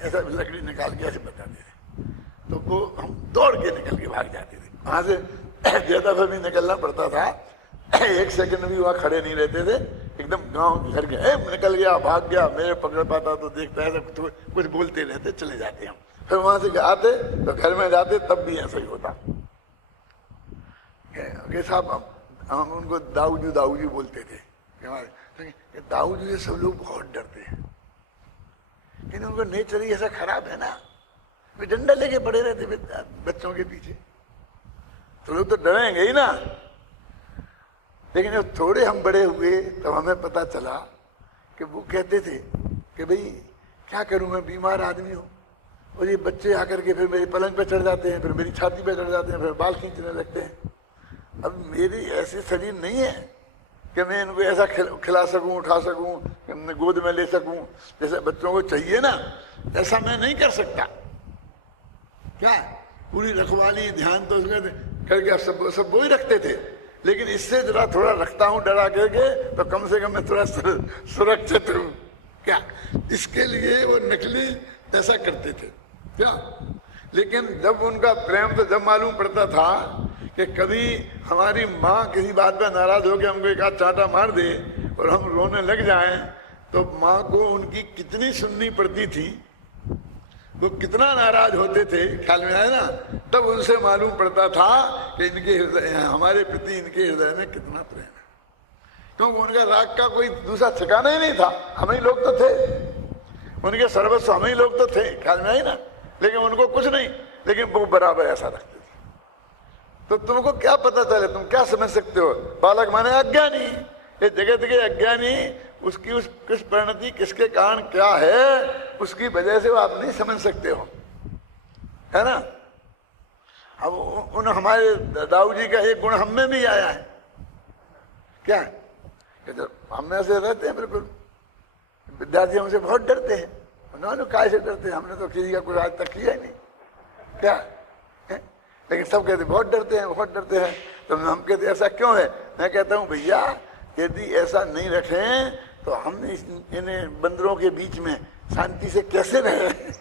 ऐसा लकड़ी निकाल के ऐसे बताते थे, तो वो हम दौड़ के निकल के भाग जाते थे वहां से। ज्यादा भी निकलना पड़ता था, एक सेकंड भी वहां खड़े नहीं रहते थे, एकदम गांव घर गया निकल गया भाग गया, मेरे पकड़ पाता तो देखता है तो कुछ बोलते रहते, चले जाते हम। फिर वहां से आते तो घर में जाते तब भी ऐसा ही होता कि साहब हम उनको दाऊजी बोलते थे, दाऊजी से सब लोग बहुत डरते हैं, लेकिन उनको नेचर ही ऐसा खराब है ना, वे डंडा लेके पड़े रहते बच्चों के पीछे, तो लोग तो डरेंगे ही ना। लेकिन जब थोड़े हम बड़े हुए तब हमें पता चला कि वो कहते थे कि भाई क्या करूं, मैं बीमार आदमी हूं, और ये बच्चे आकर के फिर मेरी पलंग पे चढ़ जाते हैं, फिर मेरी छाती पे चढ़ जाते हैं, फिर बाल खींचने लगते हैं। अब मेरी ऐसी शरीर नहीं है कि मैं इनको ऐसा खिला सकूं, उठा सकूं, गोद में ले सकूं, जैसे बच्चों को चाहिए ना, ऐसा मैं नहीं कर सकता। क्या पूरी रखवाली ध्यान तो उसमें करके सब वो ही रखते थे, लेकिन इससे जरा थोड़ा रखता हूं डरा करके, तो कम से कम मैं थोड़ा सुरक्षित हूं। क्या इसके लिए वो नकली ऐसा करते थे क्या। लेकिन जब उनका प्रेम तो जब मालूम पड़ता था कि कभी हमारी माँ किसी बात पे नाराज हो के हमको एक आध चांटा मार दे और हम रोने लग जाएं, तो माँ को उनकी कितनी सुननी पड़ती थी, वो कितना नाराज होते थे, ख्याल में आया ना। तब उनसे मालूम पड़ता था कि इनके हृदय, हमारे प्रति इनके हृदय में कितना प्रेम है, क्योंकि उनका राग का कोई दूसरा ठिकाना ही नहीं था, हम ही लोग तो थे, उनके सर्वस्व हम ही लोग तो थे, ख्याल में आई ना। लेकिन उनको कुछ नहीं, लेकिन वो बराबर ऐसा रखते थे। तो तुमको क्या पता चले, तुम क्या समझ सकते हो, बालक माने अज्ञानी, ये जगत के अज्ञानी, उसकी उस किस परिणति किसके कारण क्या है, उसकी वजह से वो आप नहीं समझ सकते हो, है ना। अब उन हमारे दाऊजी का एक गुण हम में भी आया है, क्या कि जब हम में से रहते हैं, बिल्कुल विद्यार्थी हमसे बहुत डरते हैं, उन्होंने काय से डरते हैं, हमने तो किसी का कुछ आज तक किया ही नहीं, क्या है? लेकिन सब कहते बहुत डरते हैं, बहुत डरते हैं। तो हम कहते ऐसा क्यों है, मैं कहता हूँ भैया यदि ऐसा नहीं रखें तो हम इन बंदरों के बीच में शांति से कैसे रहें।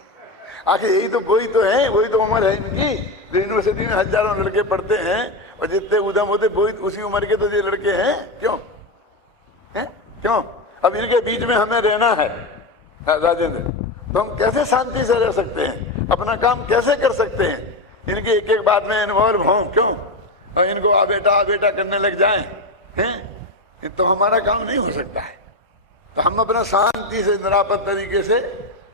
आखिर यही तो कोई तो है, वही तो उम्र है इनकी, यूनिवर्सिटी में हजारों लड़के पढ़ते हैं और जितने उधम होते वही उसी उम्र के तो ये लड़के हैं, क्यों है? क्यों अब इनके बीच में हमें रहना है राजेंद्र, तो हम कैसे शांति से रह सकते हैं, अपना काम कैसे कर सकते हैं, इनके एक एक बात में इन्वॉल्व हों, क्यों, और इनको आ बेटा करने लग जाएं, हैं, तो हमारा काम नहीं हो सकता है। तो हम अपना शांति से निरापद तरीके से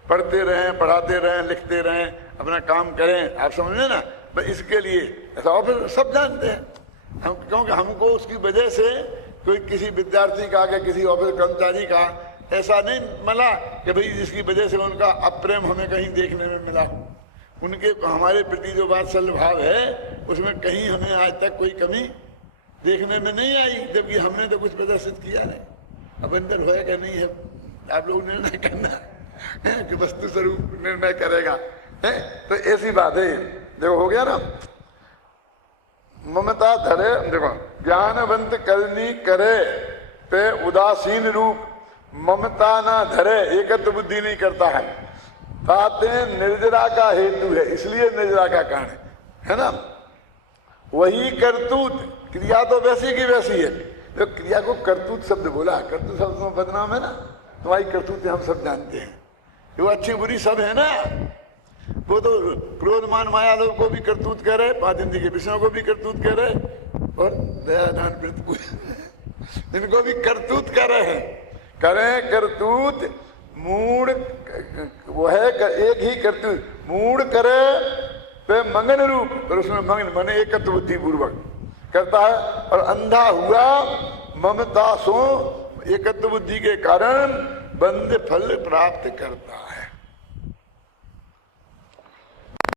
पढ़ते रहें, पढ़ाते रहें, लिखते रहें, अपना काम करें, आप समझे ना। तो इसके लिए ऐसा ऑफिस सब जानते हैं हम, क्योंकि हमको उसकी वजह से कोई किसी विद्यार्थी का या किसी ऑफिस कर्मचारी का ऐसा नहीं मिला कि भाई जिसकी वजह से उनका अप्रेम हमें कहीं देखने में मिला। उनके हमारे प्रति जो वात्सल्य भाव है उसमें कहीं हमें आज तक कोई कमी देखने में नहीं आई, जबकि हमने तो कुछ प्रदर्शित किया नहीं। अब अंदर होया क्या नहीं है, आप लोग निर्णय करना है कि वस्तु स्वरूप निर्णय करेगा, है? तो ऐसी बात है। देखो हो गया ना, ममता धरे, देखो ज्ञानवंत करनी करे पे उदासीन रूप, ममता ना धरे एकत्व बुद्धि नहीं करता है, बातें निर्जरा का हेतु है, इसलिए निर्जरा का कारण है ना। वही करतूत, क्रिया तो वैसी की वैसी है, तो क्रिया को करतूत शब्द बोला, करतूत शब्द में बदनाम है ना, तुम्हारी करतूतें हम सब जानते हैं, वो अच्छी बुरी सब है ना। वो तो क्रोध मान माया लोग को भी करतूत कह रहे, पांच इंद्रिय के विषयों को भी करतूत कह रहे, और दया दान इनको भी करतूत कह रहे हैं। करें करतूत मूड, वो है एक ही करतूत, मूड करे पे मंगन रूप, और उसमें मंगन माने एकत्व बुद्धि पूर्वक करता है, और अंधा हुआ ममता सो एकत्व बुद्धि के कारण बंद फल प्राप्त करता है।